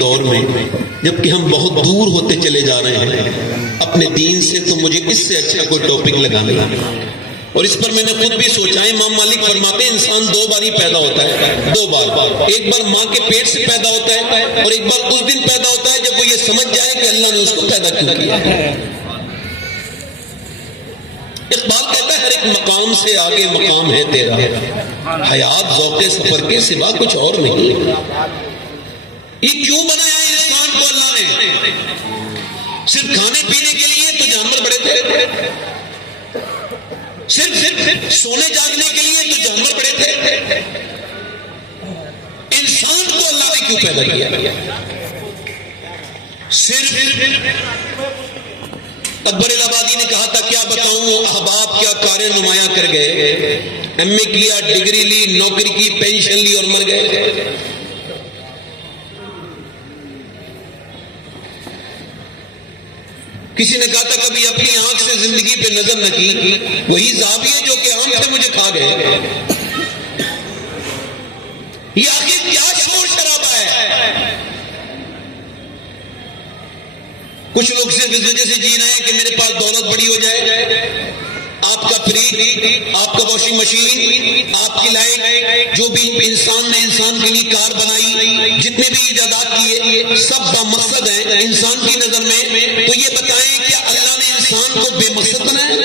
دور میں جبکہ ہم بہت دور ہوتے چلے جا رہے ہیں اپنے دین سے، تو مجھے اس سے اچھا کوئی ٹاپک لگانا ہے۔ اور اس پر میں نے خود بھی سوچا ہے، امام مالک فرماتے ہیں انسان دو بار ہی پیدا ہوتا ہے، دو بار، ایک بار ماں کے پیٹ سے پیدا ہوتا ہے اور ایک بار اس دن پیدا ہوتا ہے جب وہ یہ سمجھ جائے کہ اللہ نے اس کو پیدا کیوں کیا۔ اقبال کہتا ہے ہر ایک مقام سے آگے مقام ہے تیرا، حیات ذوق سفر کے سوا کچھ اور نہیں۔ یہ کیوں بنایا ہے انسان کو اللہ نے؟ صرف کھانے پینے کے لیے تو جانور بڑے تھے، صرف سونے جاگنے کے لیے تو جانور بڑے تھے، انسان کو اللہ نے کیوں پیدا کیا؟ صرف اکبر الہ آبادی نے کہا تھا کیا بتاؤں احباب کیا کاریں نمایاں کر گئے، ایم اے کیا، ڈگری لی، نوکری کی، پینشن لی اور مر گئے۔ کسی نے کہا تھا کبھی اپنی آنکھ سے زندگی پہ نظر نہ کی، وہی زاویے جو کہ آنکھ سے مجھے کھا گئے۔ یہ آخر کیا شور شرابہ ہے؟ کچھ لوگ صرف اس وجہ سے جی رہے ہیں کہ میرے پاس دولت بڑی ہو جائے، آپ کا فریج، آپ کا واشنگ مشین، آپ کی لائٹ، جو بھی انسان نے انسان کے لیے کار بنائی، جتنے بھی ایجادات کیے سب بامقصد ہیں انسان کی نظر میں۔ تو یہ بتائیں کیا اللہ نے انسان کو بے مقصد بنایا؟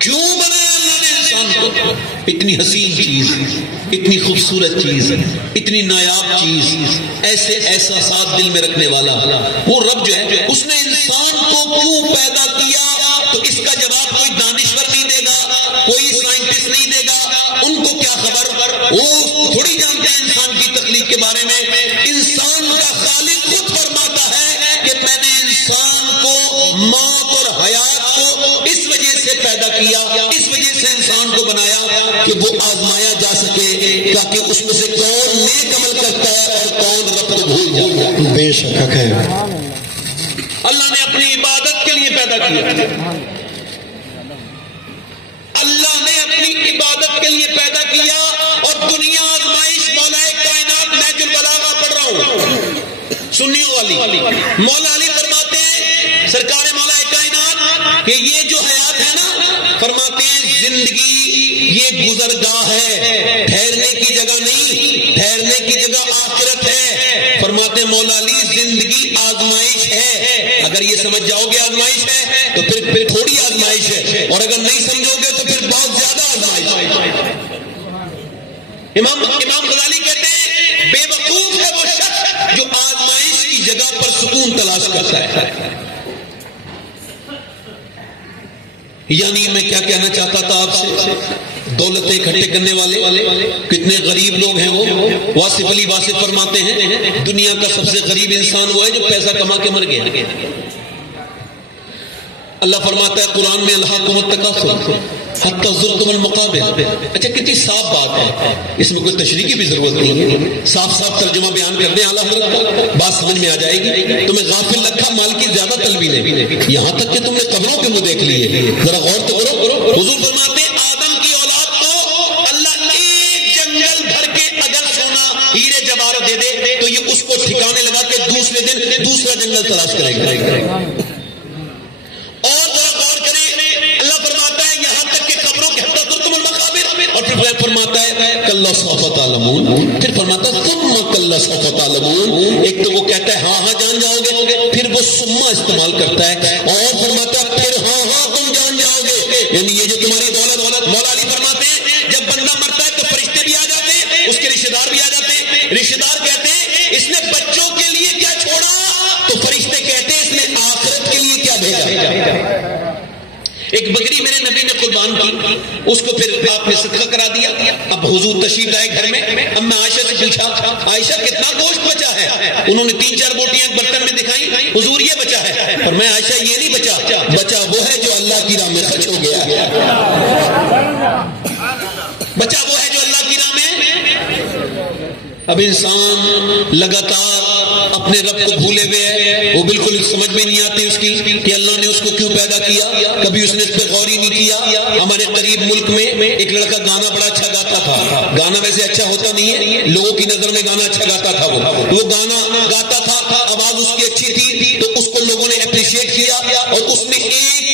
کیوں بنایا اللہ نے انسان کو؟ اتنی حسین چیز، اتنی خوبصورت چیز، اتنی نایاب چیز، ایسے احساسات دل میں رکھنے والا وہ رب جو ہے، اس نے انسان کو کیوں پیدا کیا؟ تو اس کا جواب کوئی دانشور نہیں دے گا، کوئی سائنٹسٹ نہیں دے گا، ان کو کیا خبر، وہ تھوڑی جانتے ہیں انسان کی تخلیق کے بارے میں۔ انسان کا خالق خود فرماتا ہے کہ میں نے انسان کو موت اور حیات کو اس وجہ سے پیدا کیا، اس وجہ سے انسان کو بنایا کہ وہ آزمایا جا سکے تاکہ اس میں سے کون نیک عمل کرتا ہے اور کون رب کو بھول جاتا ہے۔ بے شک حق ہے۔ اللہ نے اپنی عبادت کے لیے پیدا کیا، اللہ نے اپنی عبادت کے لیے پیدا کیا، اور دنیا آزمائش مولا کائنات نہج البلاغہ پڑھ رہا ہوں سنیوں والی، مولا علی فرماتے ہیں سرکار مولا کائنات کہ یہ جو حیات ہے نا، فرماتے ہیں زندگی یہ گزرگاہ ہے، ٹھہرنے کی جگہ نہیں، ٹھہرنے کی جگہ آخرت ہے۔ فرماتے ہیں مولا علی زندگی آزمائش ہے، اگر یہ سمجھ جاؤ گے آزمائش ہے تو پھر تھوڑی آزمائش ہے، اور اگر نہیں سمجھو گے تو پھر بہت زیادہ آزمائش ہے۔ امام غزالی کہتے ہیں بے وقوف ہے وہ شخص جو آزمائش کی جگہ پر سکون تلاش کرتا ہے۔ یعنی میں کیا کہنا چاہتا تھا آپ سے، دولتیں اکٹھے کرنے والے کتنے غریب لوگ ہیں۔ وہ واصف علی واصف فرماتے ہیں دنیا کا سب سے غریب انسان وہ ہے جو پیسہ کما کے مر گیا۔ اللہ فرماتا ہے قرآن میں الہاکم التکاثر حتی زرتم المقابر۔ اچھا کتنی صاف بات ہے، اس میں کوئی تشریح کی بھی ضرورت نہیں ہے، صاف صاف ترجمہ بیان کر دیں اعلیٰ حضرت، بات سمجھ میں آ جائے گی۔ تمہیں غافل رکھا مال کی زیادہ طلبی نے، یہاں تک کہ تم نے قبروں کے منہ دیکھ لیے، ذرا غور تو کرو۔ حضور فرماتے ہیں آدم کی اولاد کو اللہ ایک جنگل بھر کے اگر سونا ہیرے جواہرات دے دے تو یہ اس کو ٹھکانے لگا کے دوسرے دن دوسرا جنگل تلاش کرے گا۔ فرماتا ہے کلا سوف تعلمون، پھر فرماتا ہے ثم کلا سوف تعلمون۔ ایک تو وہ کہتا ہے ہاں ہاں جان جاؤ گے، پھر وہ ثم استعمال کرتا ہے، اور فرماتا ہے پھر ہاں ہاں تم جان جاؤ گے۔ یعنی یہ جو تمہاری دولت، مولا علی فرماتے ہیں جب بندہ مرتا ہے تو فرشتے بھی آ جاتے ہیں، اس کے رشتہ دار بھی آ جاتے ہیں۔ رشتہ دار کہتے ہیں اس نے بچوں کے لیے کیا چھوڑا، تو فرشتے کہتے ہیں اس نے آخرت کے لیے کیا بھیجا۔ ایک بکری میرے نبی نے قربان کی، اس کو پھر آپ نے صدقہ کرا دیا۔ اب حضور تشریف لائے گھر میں، اب میں عائشہ سے پوچھا عائشہ کتنا گوشت بچا ہے؟ انہوں نے 3-4 بوٹیاں ایک برتن میں دکھائی، حضور یہ بچا ہے، اور میں عائشہ یہ نہیں بچا، بچا وہ ہے جو اللہ کی راہ میں خرچ ہو گیا ہے، بچا وہ ہے جو اللہ کی راہ میں۔ اب انسان لگاتار اپنے رب کو بھولے ہوئے ہے، وہ بالکل سمجھ میں نہیں آتی اس کی کہ اللہ نے اس کو کیوں پیدا کیا، کبھی اس نے اس پہ غور ہی نہیں کیا۔ ہمارے قریب ملک میں ایک لڑکا گانا بڑا اچھا گاتا تھا، گانا ویسے اچھا ہوتا نہیں ہے، لوگوں کی نظر میں گانا اچھا گاتا تھا، وہ گانا گاتا تھا، آواز اس کی اچھی تھی، تو اس کو لوگوں نے اپریشیٹ کیا اور اس نے ایک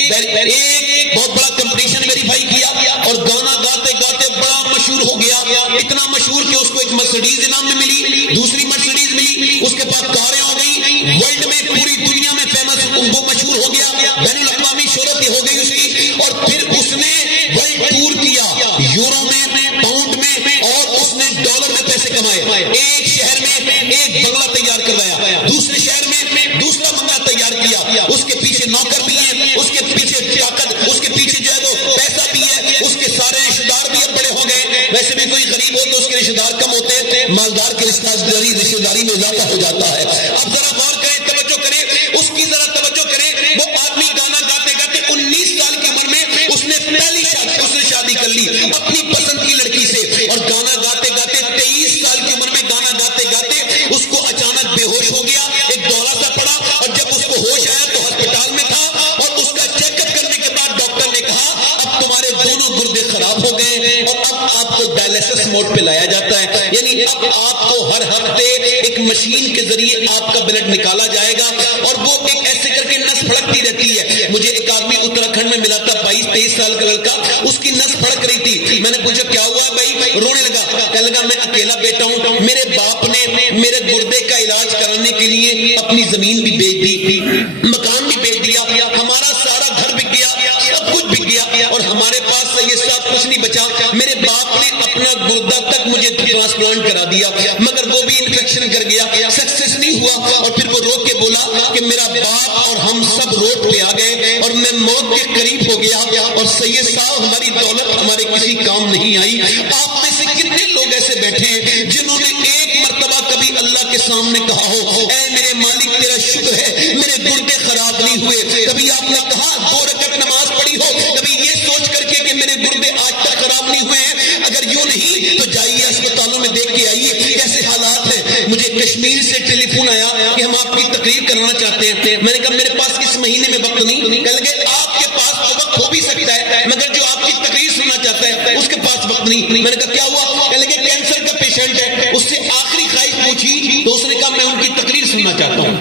بہت بڑا کمپٹیشن ویریفائی کیا اور گانا گاتے گاتے بڑا مشہور ہو گیا، اتنا مشہور کہ اس کو ایک مرسیڈیز انعام میں ملی، دوسری مرسیڈیز ملی، اس کے پاس کاریں ہو گئی، ورلڈ میں پوری دنیا میں فیمس، وہ مشہور ہو گیا، بین الاقوامی شہرت ہو گئی اس کی، اور پھر اس نے ورلڈ ٹور کیا، یورو میں، پاؤنڈ میں، اور اس نے ڈالر میں پیسے کمائے، ایک شہر میں ایک بنگلہ تیار کروایا، دوسرے شہر میں دوسرا بنگلہ تیار کیا، اس کے پیچھے نوکر بھی ہیں، اس کے پیچھے طاقت، اس کے پیچھے جو ہے وہ پیسہ بھی ہے، اس کے سارے رشتے دار بھی اب بڑے ہو گئے، ویسے بھی کوئی غریب ہو تو اس کے رشتے دار کم ہوتے ہیں، مالدار کے رشتے داری میں اضافہ ہو جاتا ہے۔ اب ذرا غور کریں، توجہ کریں، اس کی ذرا توجہ کریں، وہ آدمی گانا گاتے گاتے 19 سال کی عمر میں اس نے شادی کر لی اپنی پسند کی لڑکی سے، اور گانا گاتے گاتے 23 سال کی عمر میں گانا گاتے گاتے اس کو اچانک بے ہوش ہو گیا، ایک دورہ سا پڑا، اور جب اس کو ہوش آیا تو ہسپتال میں تھا، اور اس کا چیک اپ کرنے کے بعد ڈاکٹر نے کہا اب تمہارے دونوں گردے خراب ہو گئے ہیں اور اب آپ کو ڈائلیسس موڈ پہ لایا جاتا ہے، یعنی اب آپ کو ہر ہفتے ایک مشین کے ذریعے آپ کا بلڈ نکالا جائے گا، اور وہ ایک ایسے کر کے نس پھڑکتی رہتی ہے۔ مجھے ایک آدمی اتراکھنڈ میں ملا تھا، 22-23 سال کا لڑکا، اس کی نس پھڑک رہی تھی، میں نے پوچھا کیا ہوا ہے بھائی، رونے لگا، کہنے لگا میں اکیلا بیٹا ہوں، میرے باپ نے میرے گردے کا علاج کرانے کے لیے اپنی زمین بھی بیچ دی، مکان بھی بیچ دیا، ہمارا سارا گھر بک گیا، سب کچھ بک گیا، اور ہمارے پاس یہ سب کچھ نہیں بچا، میرے باپ نے اپنا گردہ تک مجھے ٹرانسپلانٹ کرا دیا، مگر وہ بھی انفیکشن کر گیا، سکسیس نہیں ہوا، اور پھر وہ رو کے بولا کہ میرا باپ اور ہم سب روڈ پہ آ گئے اور میں موت کے قریب ہو گیا، اور سید صاحب ہماری دولت ہمارے کسی کام نہیں آئی۔ آپ میں سے کتنے لوگ ایسے بیٹھے ہیں جنہوں نے ایک مرتبہ کبھی اللہ کے سامنے کہا ہو اے میرے مالک تیرا شکر ہے میرے گردے خراب نہیں ہوئے، کبھی آپ نے کہا 2 رکعت نماز پڑھی ہو کبھی یہ سوچ کر کے کہ میرے گردے آج تک خراب نہیں ہوئے ہیں؟ اگر یوں نہیں تو جائیے اسپتالوں میں دیکھ کے آئیے کیسے حالات ہیں۔ مجھے کشمیر سے ٹیلی فون آیا کہ ہم آپ کی تقریر کرنا چاہتے ہیں، میں نے کہا میرے پاس اس مہینے میں وقت نہیں، کہنے لگے آپ کے پاس تو وقت ہو بھی سکتا ہے مگر جو آپ کی تقریر سننا چاہتا ہے اس کے پاس وقت نہیں۔ میں نے کہا کیا ہوا؟ کہنے لگے کینسر کا پیشنٹ ہے، اس سے آخری خواہش پوچھی تو اس نے کہا میں ان کی تقریر سننا چاہتا ہوں،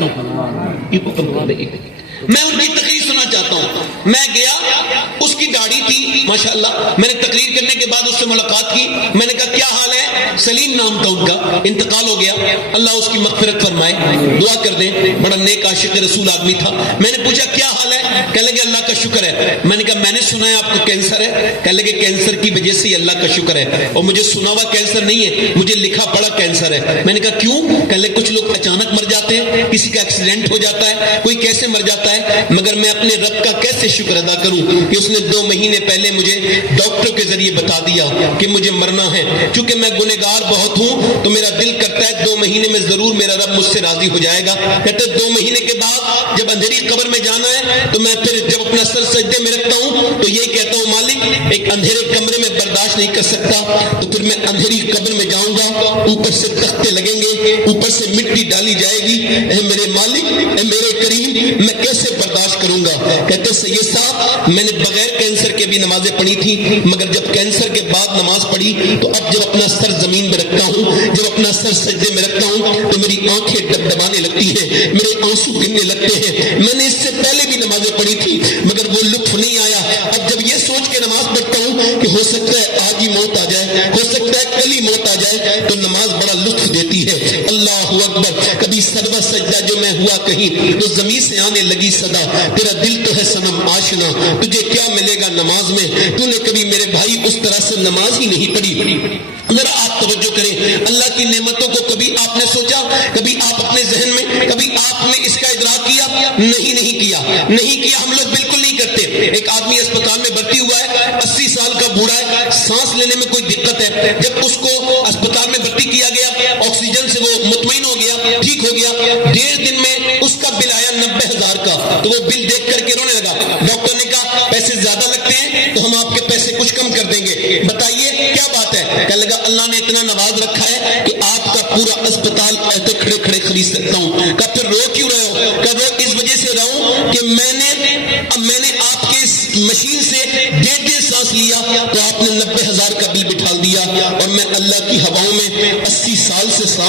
میں ان کی تقریر سننا چاہتا ہوں۔ میں گیا، اس کی گاڑی تھی ماشاءاللہ، میں نے تقریر کرنے کے بعد اس سے ملاقات کی، میں نے کہا کیا حال ہے؟ سلیم نام تھا ان کا، انتقال ہو گیا، اللہ اس کی مغفرت فرمائے، دعا کر دیں، بڑا نیک عاشق رسول آدمی تھا۔ میں نے پوچھا کیا حال ہے؟ کہنے لگے اللہ کا شکر ہے۔ میں نے کہا میں نے سنا ہے آپ کو کینسر ہے، کہنے لگے کینسر کی وجہ سے اللہ کا شکر ہے، اور مجھے سنا ہوا کینسر نہیں ہے، مجھے لکھا پڑا کینسر ہے۔ میں نے کہا کیوں؟ کہنے لگے کچھ لوگ اچانک مر جاتے ہیں، کسی کا ایکسیڈنٹ ہو جاتا ہے، کوئی کیسے مر جاتا ہے، مگر میں اپنے رب کا کیسے شکر ادا کروں کہ اس نے 2 مہینے پہلے مجھے ڈاکٹر کے ذریعے بتا دیا کہ مجھے مرنا ہے۔ چونکہ میں گنہگار بہت ہوں تو میرا دل کرتا ہے 2 مہینے میں ضرور میرا رب مجھ سے راضی ہو جائے گا۔ کہتے 2 مہینے کے بعد جب اندھیری قبر میں جانا ہے تو میں پھر جب اپنا سر سجدے میں رکھتا ہوں تو یہ کہتا ہوں مالک ایک اندھیرے کمرے میں برداشت نہیں کر سکتا، تو پھر میں اندھیری قبر میں جاؤں گا، اوپر سے تختے لگیں گے، اوپر سے مٹی ڈالی جائے گی، اے میرے مالک اے میرے کریم میں کیسے برداشت کروں گا؟ کہتے سید صاحب میں نے بغیر کینسر کے بھی نمازیں پڑھی تھی، مگر جب کینسر کے بعد نماز پڑھی تو اب جب اپنا سر زمین میں رکھتا ہوں، جب اپنا سر سجدے میں رکھتا ہوں تو میری آنکھیں ڈبڈبانے لگتی ہیں، میرے آنسو گرنے لگتے ہیں۔ میں نے اس سے پہلے بھی نمازیں پڑھی تھی مگر وہ لطف نہیں آیا۔ اب جب یہ سوچ کے نماز پڑھتا ہوں کہ ہو سکتا ہے آج ہی موت آ جائے، ہو سکتا ہے کل ہی موت آ جائے، تو نماز بڑا لطف دیتی ہے۔ اللہ اکبر۔ کبھی سروا سجدہ جو میں ہوا کہیں تو زمین سے آنے لگی صدا، تیرا دل تو ہے صنم آشنا، تجھے کیا ملے گا نماز میں؟ تو نے کبھی میرے بھائی اس طرح سے نماز ہی نہیں پڑھی۔ ذرا آپ توجہ کریں، اللہ کی نعمتوں کو کبھی آپ نے سوچا، کبھی آپ اپنے ذہن میں، کبھی آپ نے اس کا ادراک کیا؟ نہیں کیا، ہم لوگ بالکل نہیں کرتے۔ ایک آدمی اسپتال میں بھرتی ہوا ہے، 80 سال کا بوڑھا ہے، سانس لینے میں کوئی دقت ہے، جب اس کو اسپتال میں بھرتی کیا گیا، آکسیجن سے وہ مطمئن ہو گیا، ٹھیک ہو گیا، 1.5 دن میں اس کا بل آیا 90,000 کا، تو وہ بل دیکھ کر کے رونے لگا۔ ڈاکٹر نے کہا پیسے زیادہ لگتے ہیں تو ہم آپ کے پیسے کچھ کم کر دیں گے، بتائیے کیا بات ہے؟ کہنے لگا اللہ نے اتنا نواز رکھا ہے کہ آپ کا پورا اسپتال ایسے کھڑے کھڑے خرید سکتا ہوں۔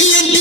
ENT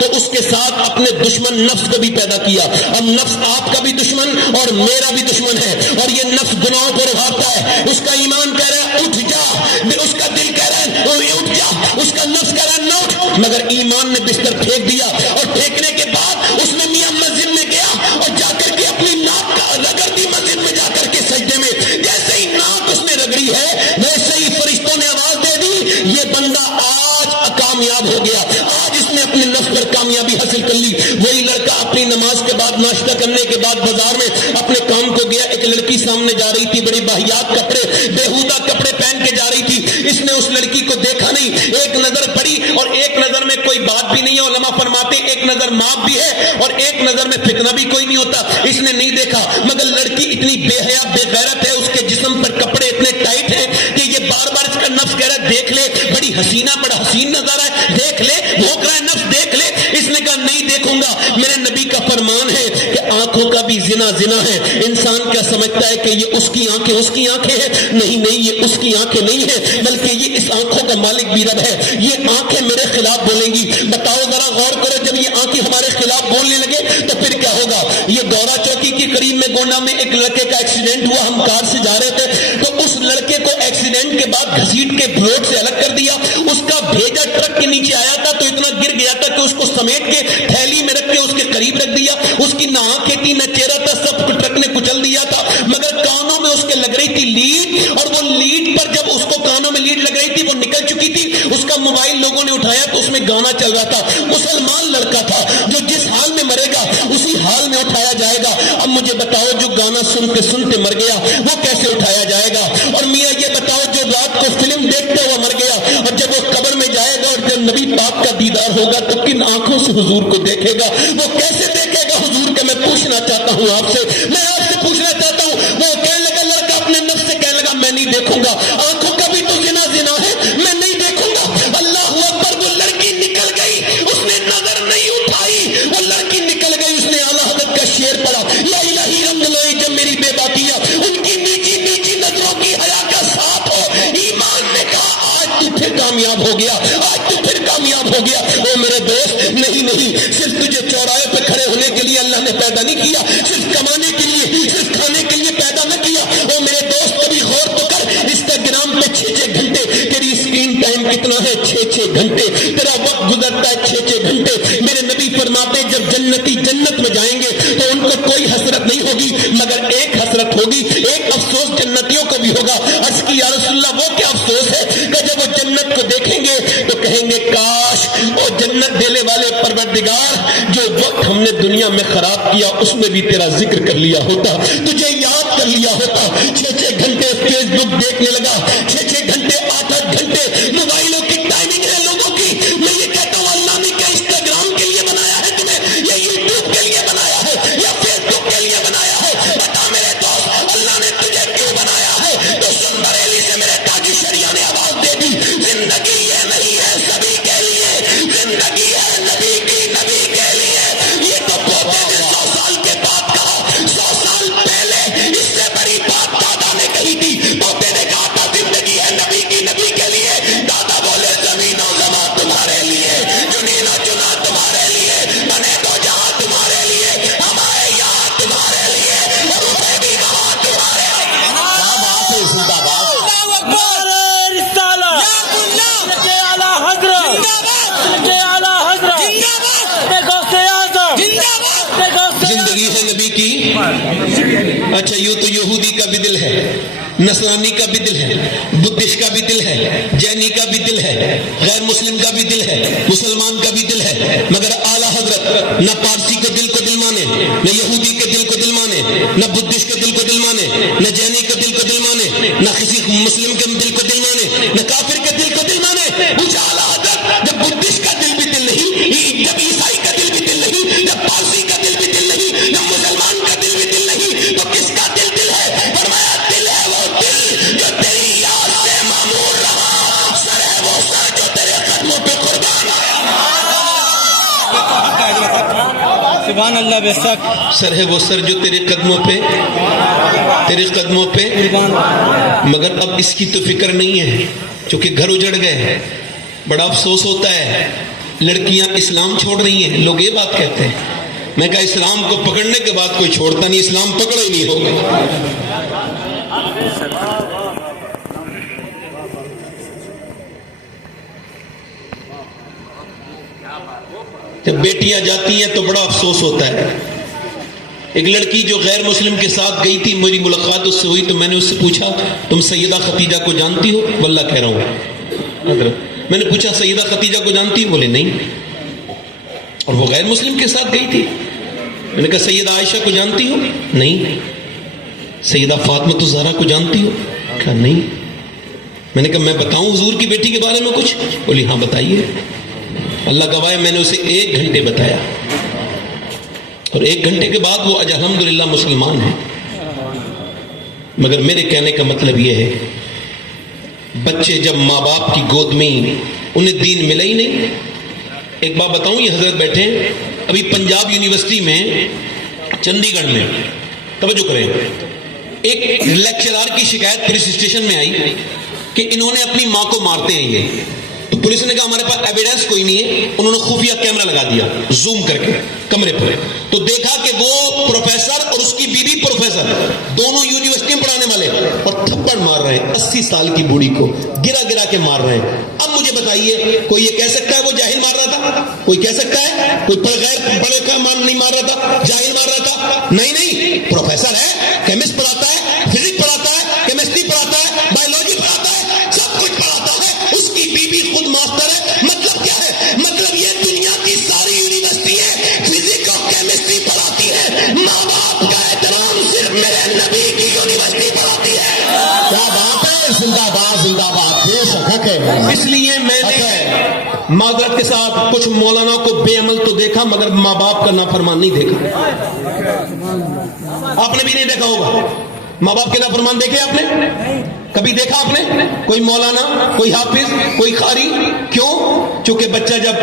تو اس کے ساتھ اپنے دشمن نفس کو بھی پیدا کیا. اب نفس آپ کا بھی دشمن اور میرا بھی دشمن ہے, اور یہ نفس گناہوں کو ربھاتا ہے. اس کا ایمان کہہ رہا ہے اٹھ جا, اس کا دل کہہ رہا ہے اٹھ جا, اس کا نفس کہہ رہا ہے نہ اٹھ. مگر ایمان نے بستر پھینک دیا, اور پھینکنے کے بعد اس نے میاں مسجد میں گیا اور جا کر کے اپنی ناک کا رگڑ دی, مسجد میں جا کر کے سجدے میں. جیسے ہی ناک اس نے رگڑی ہے ویسے ہی فرشتوں نے آواز دے دی یہ بندہ آج کامیاب ہو گیا, آج اس نے اپنے نفس پر کامیابی حاصل کر لی. وہی لڑکا اپنی نماز کے بعد ناشتہ کرنے کے بعد بازار میں اپنے کام کو گیا. ایک لڑکی سامنے جا رہی تھی, بڑی باہیات کپڑے بےہودہ کپڑے پہن کے جا رہی تھی. اس نے اس لڑکی کو دیکھا نہیں, ایک نظر پڑی اور ایک نظر میں کوئی بات بھی نہیں ہے. علماء فرماتے ایک نظر معاف بھی ہے اور ایک نظر میں فتنہ بھی کوئی نہیں ہوتا. اس نے نہیں دیکھا, مگر لڑکی اتنی بے حیا بے غیرت ہے, اس کے جسم پر کپڑے اتنے ٹائٹ ہیں کہ یہ بار بار اس کا نفس کہہ رہا ہے دیکھ لے, بڑی حسینہ بڑا حسین نظارہ ہے, دیکھ لے, بھوک رہا ہے نفس دیکھ لے. اس نے کہا نہیں دیکھوں گا, میرے نبی کا فرمان ہے کہ آنکھوں کا بھی زنا زنا ہے. انسان کیا سمجھتا ہے کہ یہ اس کی آنکھیں اس کی آنکھیں ہیں, نہیں نہیں یہ اس کی آنکھیں نہیں ہیں, بلکہ یہ اس آنکھوں کا مالک بھی رب ہے. یہ آنکھیں میرے خلاف بولیں گی. بتاؤ ذرا غور کرو, جب یہ آنکھیں ہمارے خلاف بولنے لگے تو پھر کیا ہوگا. یہ گورا چوکی کے قریب میں گونڈا میں ایک لڑکے کا ایکسیڈنٹ ہوا, ہم کار سے جا رہے تھے تو اس لڑکے کو ایکسیڈنٹ کے بعد گھسیٹ کے روڈ سے الگ کر دیا. اس کا بھیجا ٹرک کے نیچے آیا تھا تو اتنا گر گیا تھا کہ اس کو سمیٹ کے تھیلی میں رکھ کے اس کے قریب رکھ دیا. اس کی نہ آنکھیں تھی نہ چہرہ تھا, سب کو ٹرک نے کچل دیا تھا. مگر کانوں میں اس کے لگ رہی تھی لیڈ, اور وہ لیڈ پر جب اس کو کانوں میں لیڈ لگ رہی تھی وہ نکل چکی تھی. اس کا موبائل لوگوں نے اٹھایا تو اس میں گانا چل رہا تھا. مسلمان لڑکا تھا جو جس حال میں مرے گا اسی حال میں اٹھایا جائے گا. اب مجھے بتاؤ جو گانا سنتے سنتے مر گیا وہ کیسے اٹھایا جائے گا. اور میاں یہ بتاؤ جو رات کو فلم دیکھتے ہوا مر گیا اور جب وہ قبر میں جائے گا اور جب نبی پاک کا دیدار ہوگا تو کن آنکھوں سے حضور کو دیکھے گا, وہ کیسے دیکھے گا حضور کے. میں پوچھنا چاہتا ہوں آپ سے, میں آپ سے پوچھنا چاہتا ہوں. وہ کہنے لگا لڑکا اپنے نفس سے کہنے لگا میں نہیں دیکھوں گا, آنکھوں کا بھی تو زنا زنا ہے, میں نہیں دیکھوں گا. اللہ اکبر, وہ لڑکی نکل گئی, اس نے نظر نہیں اٹھائی, وہ لڑکی نکل گئی. اس نے اعلیٰ حضرت کا شعر پڑھا, لا الہ الا اللہ, جب میری بے باکیہ ان کی نیچی نیچی نظروں کی حیا کا ساتھ ہو. ایمان نے کہا آج تو پھر کامیاب ہو گیا, آج تو پھر کامیاب ہو گیا. او میرے دوست, نہیں نہیں, صرف تجھے چوراہے پہ کھڑے ہونے کے لیے اللہ نے پیدا نہیں کیا, صرف کمانے کے لیے صرف کھانے کے لیے پیدا نہ کیا. او میرے دوست کبھی غور تو کر, انسٹاگرام پہ 6 گھنٹے تیری اسکرین ٹائم کتنا ہے, 6 گھنٹے تیرا وقت گزرتا ہے, 6 گھنٹے. میرے نبی فرماتے جب جنتی جنت میں جائیں گے تو ان کو کوئی حسرت نہیں ہوگی مگر ایک حسرت ہوگی, ایک افسوس جنتیوں کو بھی ہوگا. عرض کی یا رسول اللہ وہ کیا افسوس ہے کہ جب وہ جنت کو دیکھیں گے تو کہیں گے کاش وہ جنت دینے والے پروردگار جو وقت ہم نے دنیا میں خراب کیا اس میں بھی تیرا ذکر کر لیا ہوتا, تجھے یاد کر لیا ہوتا. 6 گھنٹے فیس بک دیکھنے لگا, 6 گھنٹے 8 گھنٹے موبائلوں کی ٹائمنگ ہے لوگوں کی. میں یہ کہتا ہوں اللہ نے کیا انسٹاگرام کے لیے بنایا ہے تمہیں, یا یوٹیوب کے لیے بنایا ہے, یا فیس بک کے لیے بنایا ہے. بتا میرے دوست اللہ نے تجھے کیوں بنایا ہے. تو سن بریلی سے میرے تاجی شریعہ نے آواز دے دی, زندگی یہ نہیں ہے سبھی کے لیے, زندگی ہے نبی کی نبی کے لیے. یہ تو پوتے نے 100 سال کے بعد کہا, 100 سال پہلے اس سے بڑی بات دادا نے کہی تھی. پوتے نے کہا تھا زندگی ہے نبی کی نبی کے لیے, دادا بولے زمین و زمان تمہارے لیے, چنین و چنا تمہارے لیے, بنے تو جہاں تمہارے لیے, ہمارے یہاں تمہارے لیے, اور اسے بھی وہاں تمہارے لیے. کیا بات ہے, زندہ باد. زندگی ہے نبی کی. اچھا یوں تو یہودی کا بھی دل ہے, نصرانی کا بھی دل ہے, بدھسٹ کا بھی دل ہے, جینی کا بھی دل ہے, غیر مسلم کا بھی دل ہے, مسلمان کا بھی دل ہے, مگر اعلیٰ حضرت نہ پارسی کے دل کو دل مانے, نہ یہودی کے دل کو دل مانے, نہ بدھسٹ کے دل کو دل مانے, نہ جینی کے دل کو دل مانے, نہ کسی مسلم کے دل کو دل مانے, نہ کافر کے دل کو دل مانے. مجھے اعلیٰ حضرت جب بدھسٹ کا دل بھی دل نہیں, جب عیسائی کا دل بھی دل نہیں, جب پارسی کا دل بھی دل نہیں, جب مسلمان کا دل بھی دل نہیں, تو کس کا دل دل ہے. فرمایا دل ہے وہ دل جو تیری یاد سے معمور رہا, سر ہے وہ سر جو تیرے قدموں پہ قربان آیا. سبحان اللہ بے شک. سر ہے وہ سر جو تیرے قدموں پہ مگر اب اس کی تو فکر نہیں ہے چونکہ گھر اجڑ گئے. بڑا افسوس ہوتا ہے لڑکیاں اسلام چھوڑ رہی ہیں. لوگ یہ بات کہتے ہیں. میں کہا اسلام کو پکڑنے کے بعد کوئی چھوڑتا نہیں, اسلام پکڑا ہی نہیں ہوگا. جب بیٹیاں جاتی ہیں تو بڑا افسوس ہوتا ہے. ایک لڑکی جو غیر مسلم کے ساتھ گئی تھی, میری ملاقات اس سے ہوئی تو میں نے اس سے پوچھا تم سیدہ خدیجہ کو جانتی ہو؟ واللہ کہہ رہا ہوں حضرت. میں نے پوچھا سیدہ خدیجہ کو جانتی ہو؟ بولے نہیں. اور وہ غیر مسلم کے ساتھ گئی تھی. میں نے کہا سیدہ عائشہ کو جانتی ہو؟ نہیں. سیدہ فاطمہ الزہرا کو جانتی ہو؟ کہا نہیں. میں نے کہا میں بتاؤں حضور کی بیٹی کے بارے میں کچھ؟ بولی ہاں بتائیے. اللہ گواہ میں نے اسے 1 گھنٹے بتایا اور 1 گھنٹے کے بعد وہ آج الحمدللہ مسلمان ہیں. مگر میرے کہنے کا مطلب یہ ہے بچے جب ماں باپ کی گود میں انہیں دین ملا ہی نہیں. ایک بات بتاؤں, یہ حضرت بیٹھے ہیں ابھی پنجاب یونیورسٹی میں چندی گڑھ میں, توجہ کریں, ایک لیکچرار کی شکایت پولیس اسٹیشن میں آئی کہ انہوں نے اپنی ماں کو مارتے ہیں یہ. تو پولیس نے کہا ہمارے پاس ایویڈنس کوئی نہیں ہے. انہوں نے خفیہ کیمرہ لگا دیا زوم کر کے کمرے پر, تو دیکھا کہ وہ پروفیسر اور اس کی بیوی پروفیسر دونوں یونیورسٹی میں پڑھانے والے اور تھپڑ مار رہے ہیں 80 سال کی بوڑھی کو گرا گرا کے مار رہے ہیں. اب مجھے بتائیے کوئی یہ کہہ سکتا ہے وہ جاہل مار رہا تھا؟ کوئی کہہ سکتا ہے کوئی غیر بڑے کا مان نہیں مار رہا تھا, جاہل مار رہا تھا؟ نہیں. پروفیسر ہے, کیمسٹ پڑھاتا ہے, فزکس پڑھاتا ہے, کیمسٹری پڑھاتا ہے, بایولوجی پڑھاتا ہے, سب کچھ پڑھاتا ہے. اس کی بیوی خود ماسٹر ہے. مطلب کیا ہے؟ مطلب یہ دنیا کی ساری یونیورسٹی ہے فزکس اور کیمسٹری پڑھاتی ہے. ماں باپ کا احترام صرف میرے نبی کی یونیورسٹی پڑھاتی ہے. کیا بات ہے, زندہ باد زندہ باد. بے شک ہے. اس لیے میں نے معذرت کے ساتھ کچھ مولانا کو بے عمل تو دیکھا مگر ماں باپ کا نافرمان نہیں دیکھا. آپ نے بھی نہیں دیکھا ہوگا. ماں باپ کے نافرمان دیکھے آپ نے؟ کبھی دیکھا آپ نے کوئی مولانا, کوئی حافظ, کوئی قاری؟ کیوں؟ چونکہ بچہ جب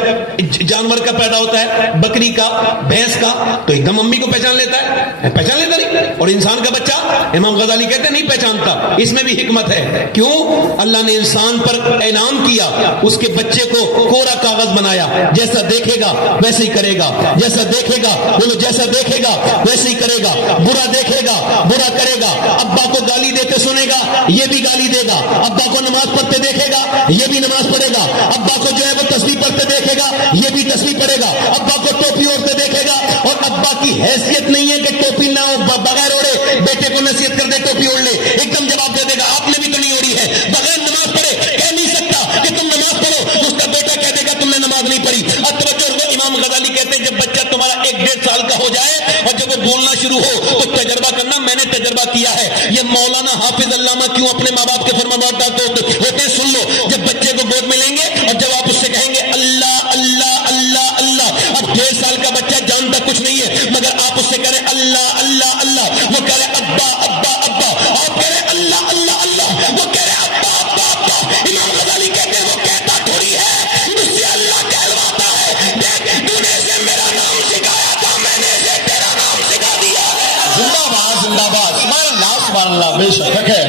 جانور کا پیدا ہوتا ہے, بکری کا, بھینس کا, تو ایک دم امی کو پہچان لیتا ہے, پہچان لیتا نہیں. اور انسان کا بچہ امام غزالی کہتے ہیں نہیں پہچانتا. اس میں بھی حکمت ہے. کیوں؟ اللہ نے انسان پر انعام کیا, اس کے بچے کو کوڑا کاغذ بنایا, جیسا دیکھے گا ویسے ہی کرے گا, جیسا دیکھے گا بولو جیسا دیکھے گا ویسے ہی کرے گا, برا دیکھے گا برا کرے گا, ابا کو گالی دیتے سنے گا یہ بھی گالی دے گا, ابا کو نماز پڑھتے دیکھے گا یہ بھی نماز پڑھے گا, ابا کو جو ہے وہ تسبیح پڑھتے دیکھے گا یہ بھی تسبیح پڑھے گا, ابا کو ٹوپی اوڑھتے دیکھے گا. اور ابا کی حیثیت نہیں ہے کہ ٹوپی نہ ہو, بغیر اوڑھے بیٹے کو نصیحت کر دے ٹوپی اوڑھ لے, ایک دم جواب دے دے گا آپ نے بھی تو نہیں اوڑھی ہے. بغیر نماز پڑھے کہہ نہیں سکتا کہ تم نماز پڑھو, اس کا بیٹا کہہ دے گا تم نے نماز نہیں پڑھی. اب توجہ, امام غزالی کہتے ہیں جب بچہ تمہارا 1-1.5 سال کا ہو جائے اور جب وہ بولنا شروع ہو تو تجربہ کرنا. میں نے تجربہ کیا ہے. یہ مولانا حافظ علامہ کیوں اپنے ماں باپ کے فرمانبردار ہوتے ہیں؟ سن لو, جب بچے کو گود میں لیں گے اور جب آپ اس سے کہیں گے اللہ اللہ اللہ اللہ, اب 1.5 سال کا بچہ جانتا کچھ نہیں ہے مگر آپ اس سے کہہ رہے اللہ اللہ اللہ, وہ کہہ رہے ابا ابا ابا, آپ کہہ رہے اللہ اللہ اللہ, وہ کہہ رہے ابا ابا ابا. امام غزالی کہتے ہیں وہ کہتا تھوڑی ہے, اس سے اللہ کہلواتا ہے. دیکھ تو نے اسے میرا نام سکھایا تھا, میں نے اسے تیرا نام سکھا دیا ہے. زندہ باد زندہ باد. سبحان اللہ سبحان اللہ. بے شک ہے.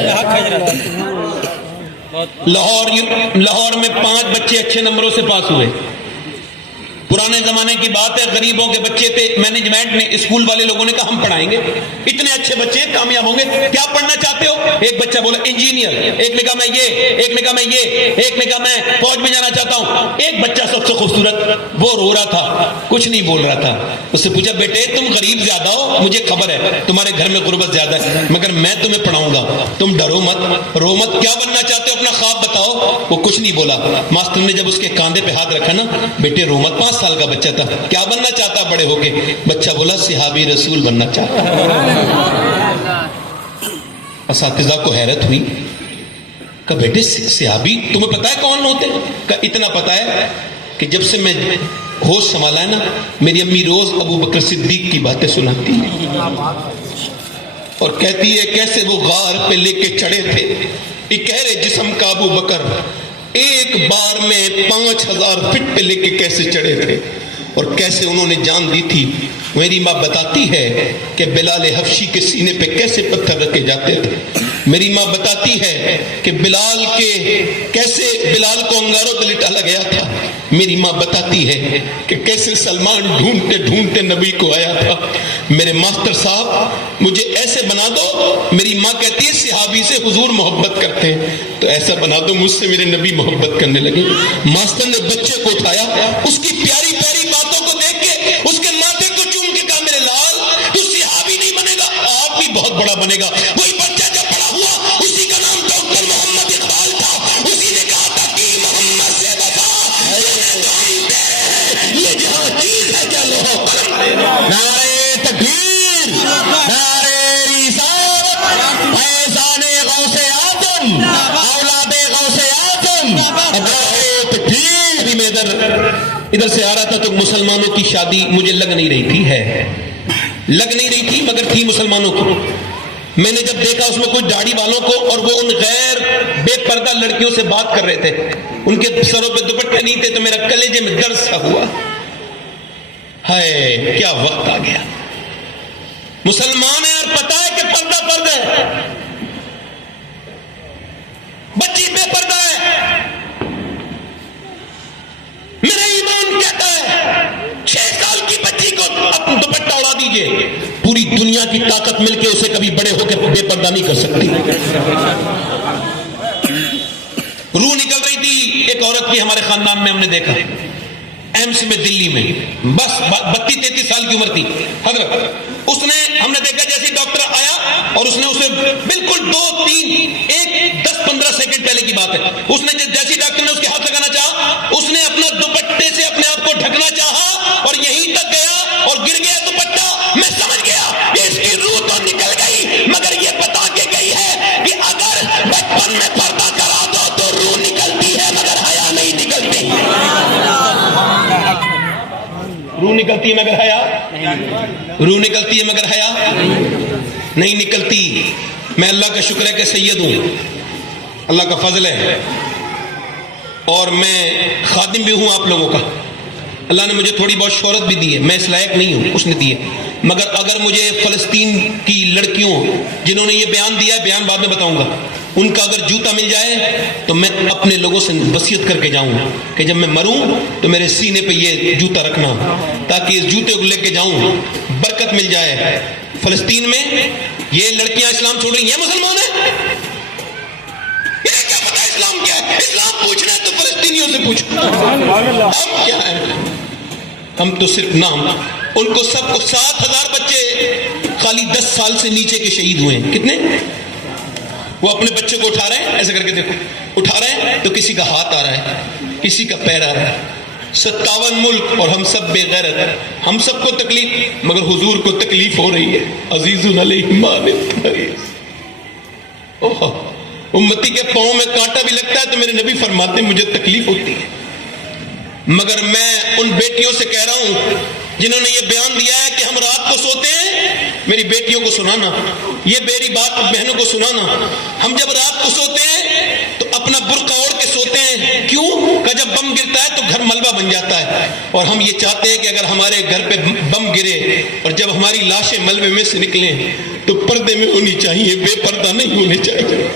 لاہور میں 5 بچے اچھے نمبروں سے پاس ہوئے. پرانے زمانے کی بات ہے, غریبوں کے بچے تھے. مینجمنٹ نے, اسکول والے لوگوں نے کہا ہم پڑھائیں گے, اتنے اچھے بچے کامیاب ہوں گے, کیا پڑھنا چاہتے ہو؟ ایک بچہ بولا انجینئر, ایک نے کہا میں یہ, ایک نے کہا میں یہ, ایک نے کہا میں فوج میں جانا چاہتا ہوں. ایک بچہ سب سے خوبصورت, وہ رو رہا تھا, کچھ نہیں بول رہا تھا. اس سے پوچھا بیٹے تم غریب زیادہ ہو, مجھے خبر ہے تمہارے گھر میں غربت زیادہ ہے, مگر میں تمہیں پڑھاؤں گا, تم ڈرو مت, رو مت. کیا بننا چاہتے ہو, اپنا خواب بتاؤ. وہ کچھ نہیں بولا. ماسٹر نے جب اس کے کاندھے پہ ہاتھ رکھا نا, بیٹے رو مت, 5 سال کا بچہ تھا, کیا بننا چاہتا بڑے ہو کے؟ بچہ بولا صحابی رسول بننا چاہتا. اساتذہ کو حیرت ہوئی, کہا بیٹے صحابی تمہیں پتا ہے کون ہوتے؟ کہا اتنا پتا ہے کہ جب سے میں ہوش سنبھالا ہے نا, میری امی روز ابو بکر صدیق کی باتیں سناتی ہے اور کہتی ہے کیسے وہ غار پہ لے کے چڑھے تھے, اکہرے جسم کا ابو بکر ایک بار میں 5000 فٹ پہ لے کے کیسے چڑھے تھے, اور کیسے انہوں نے جان دی تھی. میری ماں بتاتی ہے کہ بلال حبشی کے سینے پہ کیسے پتھر رکھے جاتے تھے. میری ماں بتاتی ہے کہ بلال کو انگاروں پہ لٹالا گیا تھا. میری ماں بتاتی ہے کہ کیسے سلمان ڈھونڈتے ڈھونڈتے نبی کو آیا تھا. میرے ماسٹر صاحب مجھے ایسے بنا دو. میری ماں کہتی ہے صحابی سے حضور محبت کرتے ہیں تو ایسا بنا دو مجھ سے میرے نبی محبت کرنے لگے. ماسٹر نے بچے کو اٹھایا, اس کی پیاری پیاری باتوں کو دیکھ کے اس کے ماتھے کو چوم کے کہا میرے لال تو صحابی نہیں بنے گا, آپ بھی بہت بڑا بنے گا. وہی بچہ جب بڑا ہوا اسی کا نام ڈاکٹر محمد اقبال تھا. اسی نے کہا تھا کہ محمد سے بتا یہ جہاں چیز ہے کیا لوہو قلم. نعرہ تکبیر, نعرہ رسالت, فیضان غوث اعظم, اولاد غوث اعظم, نعرہ تکبیر. ابھی میں ادھر سے آ رہا تھا تو مسلمانوں کی شادی مجھے لگ نہیں رہی تھی مگر تھی مسلمانوں کی. میں نے جب دیکھا اس میں کچھ داڑھی والوں کو اور وہ ان غیر بے پردہ لڑکیوں سے بات کر رہے تھے, ان کے سروں پہ دوپٹے نہیں تھے, تو میرا کلیجے میں درد سا ہوا. ہائے کیا وقت آ گیا. مسلمان ہے اور پتہ ہے کہ پردہ فرض ہے, بچی بے پردہ ہے. میرا ایمان کہتا ہے 6 سال کی بچی کو اپنا دوپٹہ اڑا دیجئے, پوری دنیا کی طاقت مل کے اسے کبھی بڑے ہو کے بے پردہ نہیں کر سکتی. روح نکل رہی تھی ایک عورت کی ہمارے خاندان میں, ہم نے دیکھا ایمس میں دلی میں, بس 32-33 سال کی عمر تھی حضرت. اس نے ہم نے دیکھا جیسے ڈاکٹر آیا اور اس نے اسے بالکل 10-15 سیکنڈ پہلے کی بات ہے, اس نے جیسے ڈاکٹر نے اس کے ہاتھ لگانا چاہا, اس نے اپنا دوپٹے سے اپنے آپ کو ڈھکنا چاہا اور یہیں تک گیا اور گر گیا دوپٹہ. میں سمجھ گیا کہ اس کی روح تو نکل گئی مگر یہ بتا کے گئی ہے کہ اگر بچپن میں پردہ کرا دو تو روح نکلتی ہے مگر حیا نہیں نکلتی. روح نکلتی ہے مگر حیا نہیں نکلتی. میں اللہ کا شکر ہے کہ سید ہوں, اللہ کا فضل ہے, اور میں خادم بھی ہوں آپ لوگوں کا. اللہ نے مجھے تھوڑی بہت شہرت بھی دی ہے, میں اس لائق نہیں ہوں, اس نے دی ہے. مگر اگر مجھے فلسطین کی لڑکیوں جنہوں نے یہ بیان دیا ہے, بیان بعد میں بتاؤں گا, ان کا اگر جوتا مل جائے تو میں اپنے لوگوں سے وصیت کر کے جاؤں کہ جب میں مروں تو میرے سینے پہ یہ جوتا رکھنا, تاکہ اس جوتے کو لے کے جاؤں, برکت مل جائے. فلسطین میں یہ لڑکیاں اسلام چھوڑ رہی ہیں, مسلمان ہیں, انہیں کیا پتا اسلام کیا ہے. اسلام پوچھنا ہے تو فلسطینیوں سے پوچھو. ہم کیا ہے, ہم تو صرف نام. ان کو سب کو 7,000 بچے خالی 10 سال سے نیچے کے شہید ہوئے ہیں. کتنے؟ وہ اپنے بچے کو اٹھا رہے ہیں, ایسے کر کے دیکھو, اٹھا رہے ہیں تو کسی کا ہاتھ آ رہا ہے, کسی کا پیر آ رہا ہے. 57 ملک اور ہم سب بے غیرت, ہم سب کو تکلیف مگر حضور کو تکلیف ہو رہی ہے. عزیز علیہ ما عنتم حریص. امتی کے پاؤں میں کانٹا بھی لگتا ہے تو میرے نبی فرماتے ہیں مجھے تکلیف ہوتی ہے. مگر میں ان بیٹیوں سے کہہ رہا ہوں جنہوں نے یہ بیان دیا ہے کہ ہم رات کو سوتے ہیں, میری بیٹیوں کو سنانا, یہ میری بات بہنوں کو سنانا. ہم جب رات کو سوتے ہیں تو اپنا برقع اوڑھ کے سوتے ہیں. کیوں؟ کہ جب بم گرتا ہے تو گھر ملبہ بن جاتا ہے, اور ہم یہ چاہتے ہیں کہ اگر ہمارے گھر پہ بم گرے اور جب ہماری لاشیں ملبے میں سے نکلیں تو پردے میں ہونی چاہیے, بے پردہ نہیں ہونے چاہیے.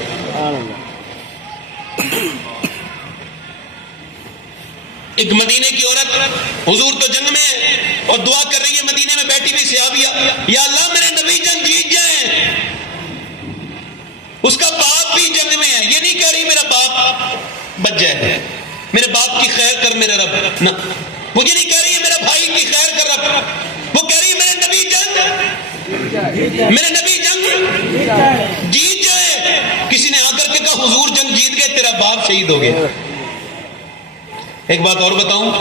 ایک مدینے کی عورت, حضور تو جنگ میں اور دعا کر رہی ہے, مدینے میں بیٹھی ہوئی صحابیہ, یا اللہ میرے نبی جنگ جیت جائیں. اس کا باپ بھی جنگ میں ہے, یہ نہیں کہہ رہی میرا باپ بچ جائے, میرے باپ کی خیر کر میرے رب, نہ وہ یہ نہیں کہہ رہی ہے میرا بھائی کی خیر کر رب, وہ کہہ رہی ہے میرے نبی جنگ جیت جائے. کسی نے آ کر کے کہا حضور جنگ جیت گئے, تیرا باپ شہید ہو گیا. ایک بات اور بتاؤں,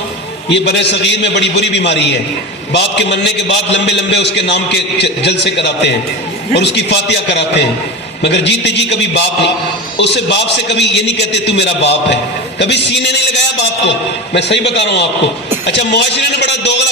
یہ برے صغیر میں بڑی بری بیماری ہے. باپ کے مرنے کے بعد لمبے لمبے اس کے نام کے جلسے کراتے ہیں اور اس کی فاتحہ کراتے ہیں, مگر جیتے جی کبھی باپ نہیں, اسے باپ سے کبھی یہ نہیں کہتے تو میرا باپ ہے, کبھی سینے نہیں لگایا باپ کو. میں صحیح بتا رہا ہوں آپ کو. اچھا معاشرے نے بڑا دوغلا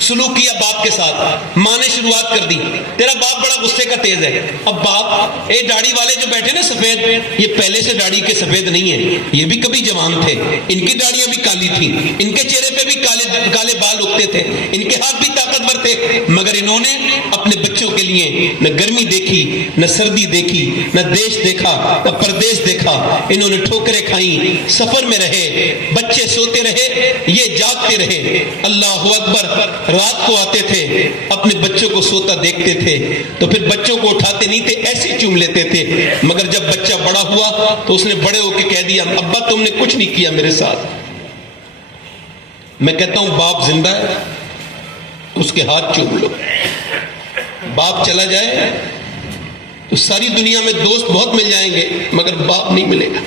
سلوک کیا باپ کے ساتھ, ماں نے شروعات کر دی, تیرا باپ بڑا غصے کا تیز ہے. اب باپ اے داڑھی والے جو بیٹھے نا سفید, یہ پہلے سے داڑھی کے سفید نہیں ہے, یہ بھی کبھی جوان تھے, ان کی داڑیاں بھی کالی تھیں, ان کے چہرے پہ بھی کالے کالے بال اگتے تھے، ان کے ہاتھ بھی طاقتور تھے، مگر انہوں نے اپنے بچوں کے لیے نہ گرمی دیکھی، نہ سردی دیکھی، نہ دیش دیکھا، نہ پردیش دیکھا. انہوں نے ٹھوکریں کھائیں، سفر میں رہے، بچے سوتے رہے، یہ جاگتے رہے. اللہ اکبر. رات کو آتے تھے، اپنے بچوں کو سوتا دیکھتے تھے تو پھر بچوں کو اٹھاتے نہیں تھے، ایسے چوم لیتے تھے. مگر جب بچہ بڑا ہوا تو اس نے بڑے ہو کے کہہ دیا ابا تم نے کچھ نہیں کیا میرے ساتھ. میں کہتا ہوں باپ زندہ ہے اس کے ہاتھ چوم لو. باپ چلا جائے تو ساری دنیا میں دوست بہت مل جائیں گے مگر باپ نہیں ملے گا.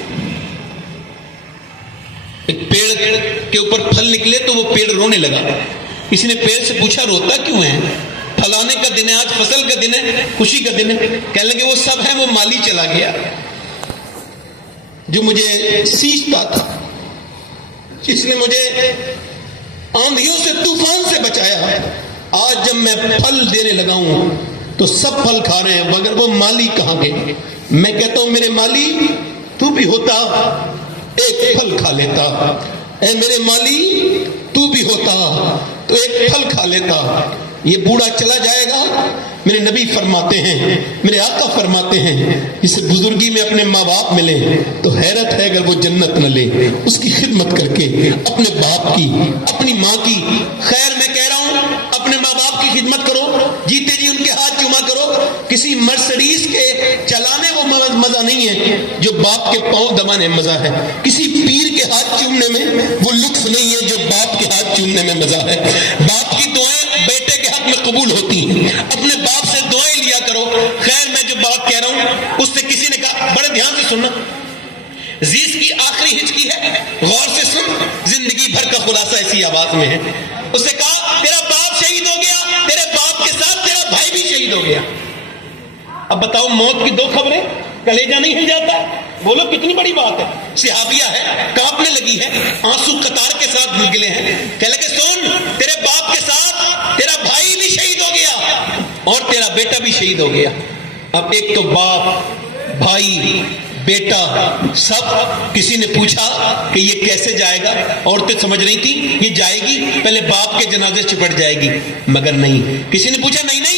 ایک پیڑ کے اوپر پھل نکلے تو وہ پیڑ رونے لگا. کسی نے پیڑ سے پوچھا روتا کیوں ہے؟ پھلانے کا دن ہے، آج فصل کا دن ہے، خوشی کا دن ہے. کہنے لگے وہ سب ہے، وہ مالی چلا گیا جو مجھے سینچتا تھا، جس نے مجھے آندھیوں سے طوفان سے بچایا. آج جب میں پھل دینے لگا ہوں تو سب پھل کھا رہے ہیں مگر وہ مالی کہاں گئے؟ میں کہتا ہوں میرے مالی تو بھی ہوتا ایک پھل کھا لیتا. اے میرے مالی تو بھی ہوتا تو ایک پھل کھا لیتا. یہ بوڑھا چلا جائے گا. میرے نبی فرماتے ہیں، میرے آقا فرماتے ہیں اسے بزرگی میں اپنے ماں باپ ملے تو حیرت ہے اگر وہ جنت نہ لے. اس کی خدمت کر کے اپنے باپ کی، اپنی ماں کی. خیر میں کہہ رہا ہوں اپنے ماں باپ کی خدمت کرو، جیتے جی ان کے ہاتھ چوما کرو. کسی مرسڈیز کے چلانے وہ مزہ نہیں ہے جو باپ کے پاؤں دبانے مزہ ہے. کسی پیر کے ہاتھ چومنے میں وہ لطف نہیں ہے جو باپ کے ہاتھ چومنے میں مزہ ہے. باپ کی دعائیں بیٹے کے حق میں قبول ہوتی ہیں. اپنے باپ سے دعائیں لیا کرو. خیر میں جو بات کہہ رہا ہوں اس سے کسی نے کہا، بڑے دھیان سے سننا، زیس کی آخری ہچکی ہے، غور سے سن، زندگی بھر کا خلاصہ اسی آواز میں ہے. اس نے کہا تیرا باپ شہید ہو گیا، تیرے باپ کے ساتھ تیرا بھائی بھی شہید ہو گیا. اب بتاؤ موت کی دو خبریں، کلیجہ نہیں ہل جاتا؟ بولو کتنی بڑی بات ہے. صحابیہ ہے، کانپنے لگی ہے، آنسو قطار کے ساتھ نکلے ہیں. کہنے لگے سن، تیرے باپ کے ساتھ تیرا بھائی بھی شہید ہو گیا اور تیرا بیٹا بھی شہید ہو گیا. اب ایک تو باپ، بھائی، بیٹا سب. کسی نے پوچھا کہ یہ کیسے جائے گا؟ عورتیں سمجھ رہی تھی یہ جائے گی پہلے باپ کے جنازے چپٹ جائے گی، مگر نہیں. کسی نے پوچھا نہیں،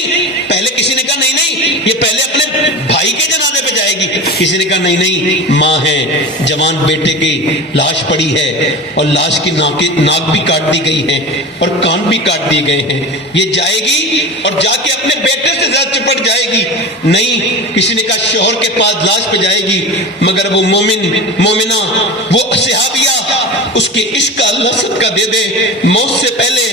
پہلے کسی نے کہا نہیں یہ پہلے اپنے بھائی کے جنازے پہ جائے گی. کسی نے کہا نہیں، ماں ہے، جوان بیٹے کی لاش پڑی ہے اور لاش کی ناک بھی کاٹ دی گئی ہے اور کان بھی کاٹ دیے گئے ہیں، یہ جائے گی اور جا کے اپنے بیٹے سے زیادہ چپٹ جائے گی. نہیں. کسی نے کہا شوہر کے پاس لاش پہ جائے گی، مگر وہ مومنہ، وہ صحابیہ، اس کے عشق کا اللہ صدقہ دے دے، موت سے پہلے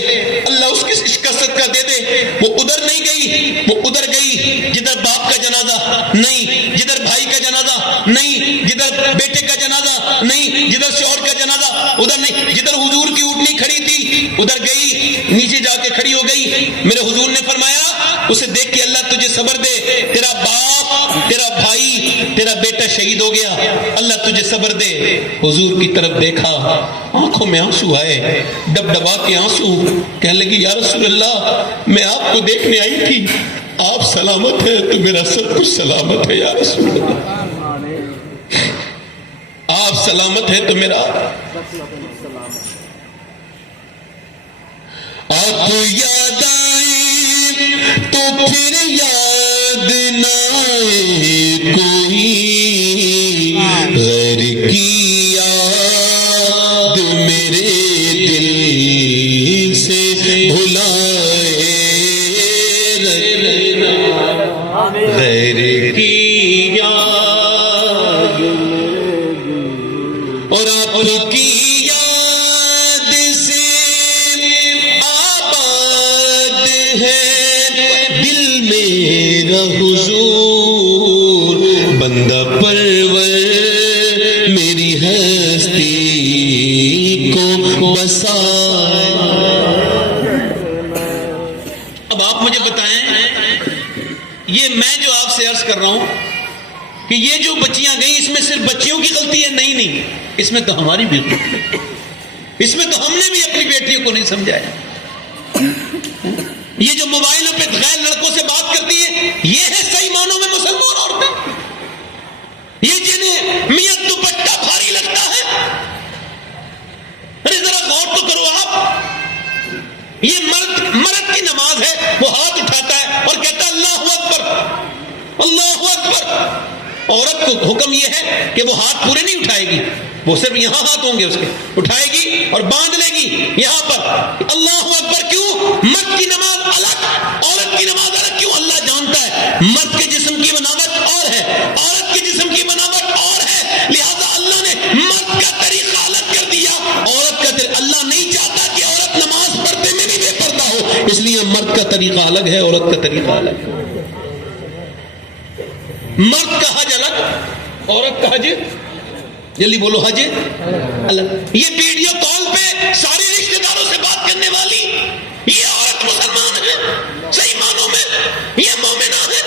اللہ اس کے عشق کا صدقہ دے دے. وہ ادھر نہیں گئی، وہ ادھر گئی جدھر باپ کا جنازہ نہیں، جدھر بھائی کا جنازہ نہیں، جدھر بیٹے کا جنازہ نہیں، جدھر شوہر کا جنازہ ادھر نہیں، جدھر حضور کی اونٹنی کھڑی تھی ادھر گئی، نیچے جا کے کھڑی ہو گئی. میرے حضور نے فرمایا اسے دیکھ کے اللہ تجھے صبر دے، تیرا باپ، تیرا بھائی، تیرا بیٹا شہید ہو گیا، اللہ تجھے صبر دے. حضور کی طرف دیکھا، آنکھوں میں آنسو آئے، ڈب ڈبا کے آنسو. کہنے لگی یا رسول اللہ میں آپ کو دیکھنے آئی تھی، آپ سلامت ہیں تو میرا سب کچھ سلامت ہے یا رسول اللہ. آپ سلامت ہیں تو میرا. آپ یاد آئے تو پھر یاد نہ آئے کوئی، غیر کی یاد میرے دل سے بھلائے رکھنا، غیر کی یاد اور آپ کی یاد سے آباد ہے دل میرا حضور، بندہ پرور میری ہستی کو بسائے. اب آپ مجھے بتائیں، یہ میں جو آپ سے عرض کر رہا ہوں کہ یہ جو بچیاں گئیں اس میں صرف بچیوں کی غلطی ہے؟ نہیں، اس میں تو ہماری بھی غلطی ہے. اس میں تو ہم نے بھی اپنی بیٹیوں کو نہیں سمجھایا. یہ جو موبائلوں پہ غیر لڑکوں سے بات کرتی ہے یہ ہے صحیح معنوں میں مسلمان عورتیں؟ یہ جنہیں میاں دوپٹہ بھاری لگتا ہے؟ ارے ذرا غور تو کرو آپ. اللہ اکبر. عورت کو حکم یہ ہے کہ وہ ہاتھ پورے نہیں اٹھائے گی, وہ صرف یہاں ہاتھ ہوں گے اس کے, اٹھائے گی اور باندھ لے گی یہاں پر. اللہ اکبر. کیوں؟ مرد کی نماز الگ, عورت کی نماز الگ. کیوں؟ اللہ جانتا ہے مرد کے جسم کی بناوٹ اور ہے, عورت کے جسم کی بناوٹ اور ہے, لہذا اللہ نے مرد کا طریقہ الگ کر دیا, عورت کا طریقہ. اللہ نہیں چاہتا کہ عورت نماز پڑھتے میں بھی بے پردہ ہو, اس لیے مرد کا طریقہ الگ ہے, عورت کا طریقہ الگ ہے. مرد کا حج الگ, عورت کا حج, جلدی بولو, حج الگ. یہ ویڈیو کال پہ سارے رشتہ داروں سے بات کرنے والی یہ عورت مسلمان ہے, صحیح معنوں میں یہ مومنہ ہے.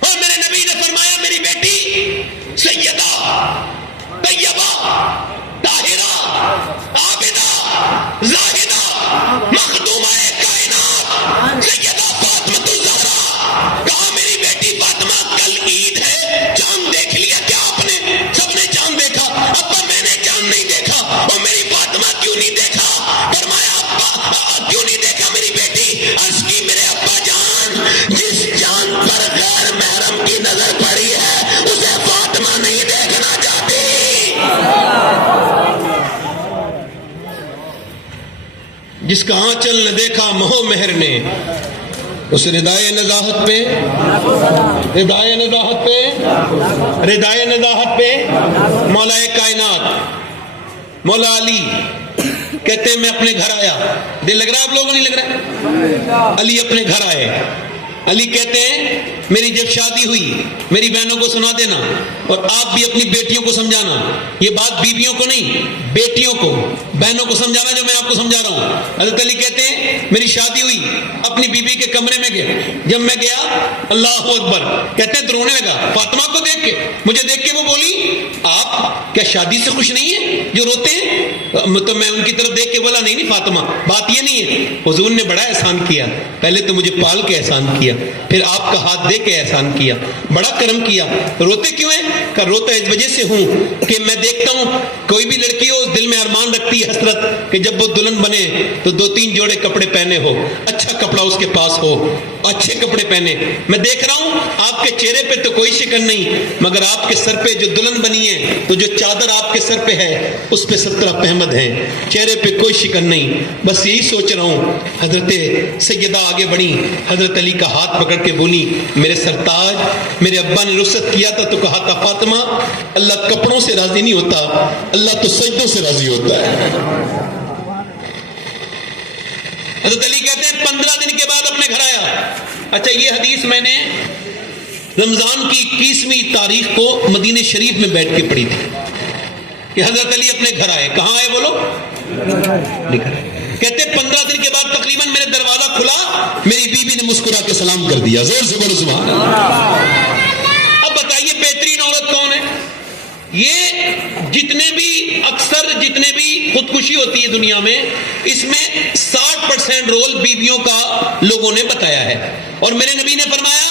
اور میرے نبی نے فرمایا میری بیٹی سیدہ طیبہ طاہرہ عابدہ زاہدہ مخدومہ کائنات سیدہ فاطمہ الزہرا. کہا میری بیٹی فاطمہ کل عید ہے, چاند دیکھ لیا کیا آپ نے؟ سب نے چاند دیکھا. ابا میں نے چاند نہیں دیکھا. اور میری فاطمہ کیوں نہیں دیکھا؟ فرمایا ابا کیوں نہیں دیکھا میری بیٹی؟ عرض کی میرے ابا جان جس چاند پر غیر محرم کی نظر پڑی ہے اسے فاطمہ نہیں دیکھنا چاہتی. جس کا آنچل نہ دیکھا مہو مہر نے, اس ردائے نزاہت پہ, ردائے نزاہت پہ, ردائے نزاہت پہ مولا کائنات مولا علی کہتے ہیں میں اپنے گھر آیا. دل لگ رہا ہے آپ لوگوں, نہیں لگ رہا؟ علی اپنے گھر آئے. علی کہتے ہیں میری جب شادی ہوئی میری بہنوں کو سنا دینا, اور آپ بھی اپنی بیٹیوں کو سمجھانا. یہ بات بیویوں کو نہیں, بیٹیوں کو, بہنوں کو سمجھانا جو میں آپ کو سمجھا رہا ہوں. حضرت علی کہتے ہیں میری شادی ہوئی, اپنی بیوی کے کمرے میں گیا. جب میں گیا اللہ اکبر, کہتے ہیں رونے لگا فاطمہ کو دیکھ کے. مجھے دیکھ کے وہ بولی آپ کیا شادی سے خوش نہیں ہیں جو روتے ہیں؟ تو میں ان کی طرف دیکھ کے بولا نہیں نہیں فاطمہ بات یہ نہیں ہے, حضور نے بڑا احسان کیا. پہلے تو مجھے پال کے احسان کیا, پھر آپ کا ہاتھ دے کے احسان کیا, بڑا کرم کیا. روتے کیوں ہیں؟ کہ روتا اس وجہ سے ہوں کہ میں دیکھتا ہوں کوئی بھی لڑکی ہو دل میں ارمان رکھتی ہے حسرت کہ جب وہ دلہن بنے تو 2-3 جوڑے کپڑے پہنے ہو, اچھا کپڑا اس کے پاس ہو, اچھے کپڑے پہنے. میں دیکھ رہا ہوں آپ کے چہرے پہ تو کوئی شکن نہیں, مگر آپ کے سر پہ جو دلہن بنی ہے تو جو چادر آپ کے سر پہ ہے اس پہ 17 احمد ہیں, چہرے پہ کوئی شکن نہیں. بس یہی سوچ رہا ہوں. حضرت سیدہ آگے بڑھی, حضرت علی کا ہاتھ پکڑ کے بولی میرے سرتاج, میرے ابا نے رخصت کیا تھا تو کہا تھا فاطمہ اللہ کپڑوں سے راضی نہیں ہوتا, اللہ تو سجدوں سے راضی ہوتا ہے. حضرت علی کہتے ہیں 15 دن کے بعد اپنے گھر آیا. اچھا یہ حدیث میں نے رمضان کی 21ویں تاریخ کو مدینہ شریف میں بیٹھ کے پڑھی تھی کہ حضرت علی اپنے گھر آئے. کہاں آئے بولو؟ کہتے 15 دن کے بعد تقریباً میرے دروازہ کھلا, میری بیوی نے مسکرا کے سلام کر دیا. زور سے بولو سبحان اللہ. اب بتائیے بہترین عورت کون ہے؟ یہ جتنے بھی اکثر جتنے بھی خودکشی ہوتی ہے دنیا میں, اس میں 60% رول بیویوں کا لوگوں نے بتایا ہے. اور میرے نبی نے فرمایا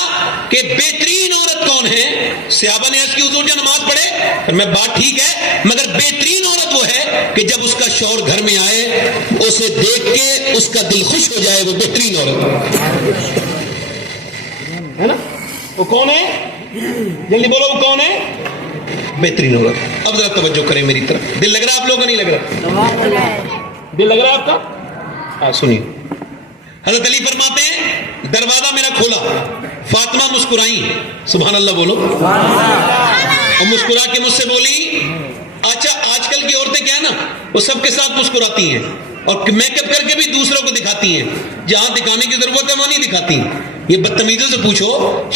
کہ بہترین عورت کون ہے؟ صحابہ نے عرض کی حضور جو نماز پڑھے. اور میں بات ٹھیک ہے, مگر بہترین عورت وہ ہے کہ جب اس کا شوہر گھر میں آئے اسے دیکھ کے اس کا دل خوش ہو جائے, وہ بہترین عورت ہے نا. وہ کون ہے؟ جلدی بولو وہ کون ہے؟ بہترین عورت. اب ذرا توجہ کریں میری طرف. دل لگ رہا ہے آپ لوگوں کا, نہیں لگ رہا؟ دل لگ رہا ہے آپ کا؟ سنیے. حضرت علی فرماتے ہیں دروازہ میرا کھولا, فاطمہ مسکرائی, سبحان اللہ بولو, اور مسکرا کے مجھ سے بولی اچھا آج کل کی عورتیں کیا ہے نا وہ سب کے ساتھ مسکراتی ہیں اور میک اپ کر کے بھی دوسروں کو دکھاتی ہیں, جہاں دکھانے کی ضرورت ہے وہاں نہیں دکھاتی. یہ بدتمیزوں سے پوچھو,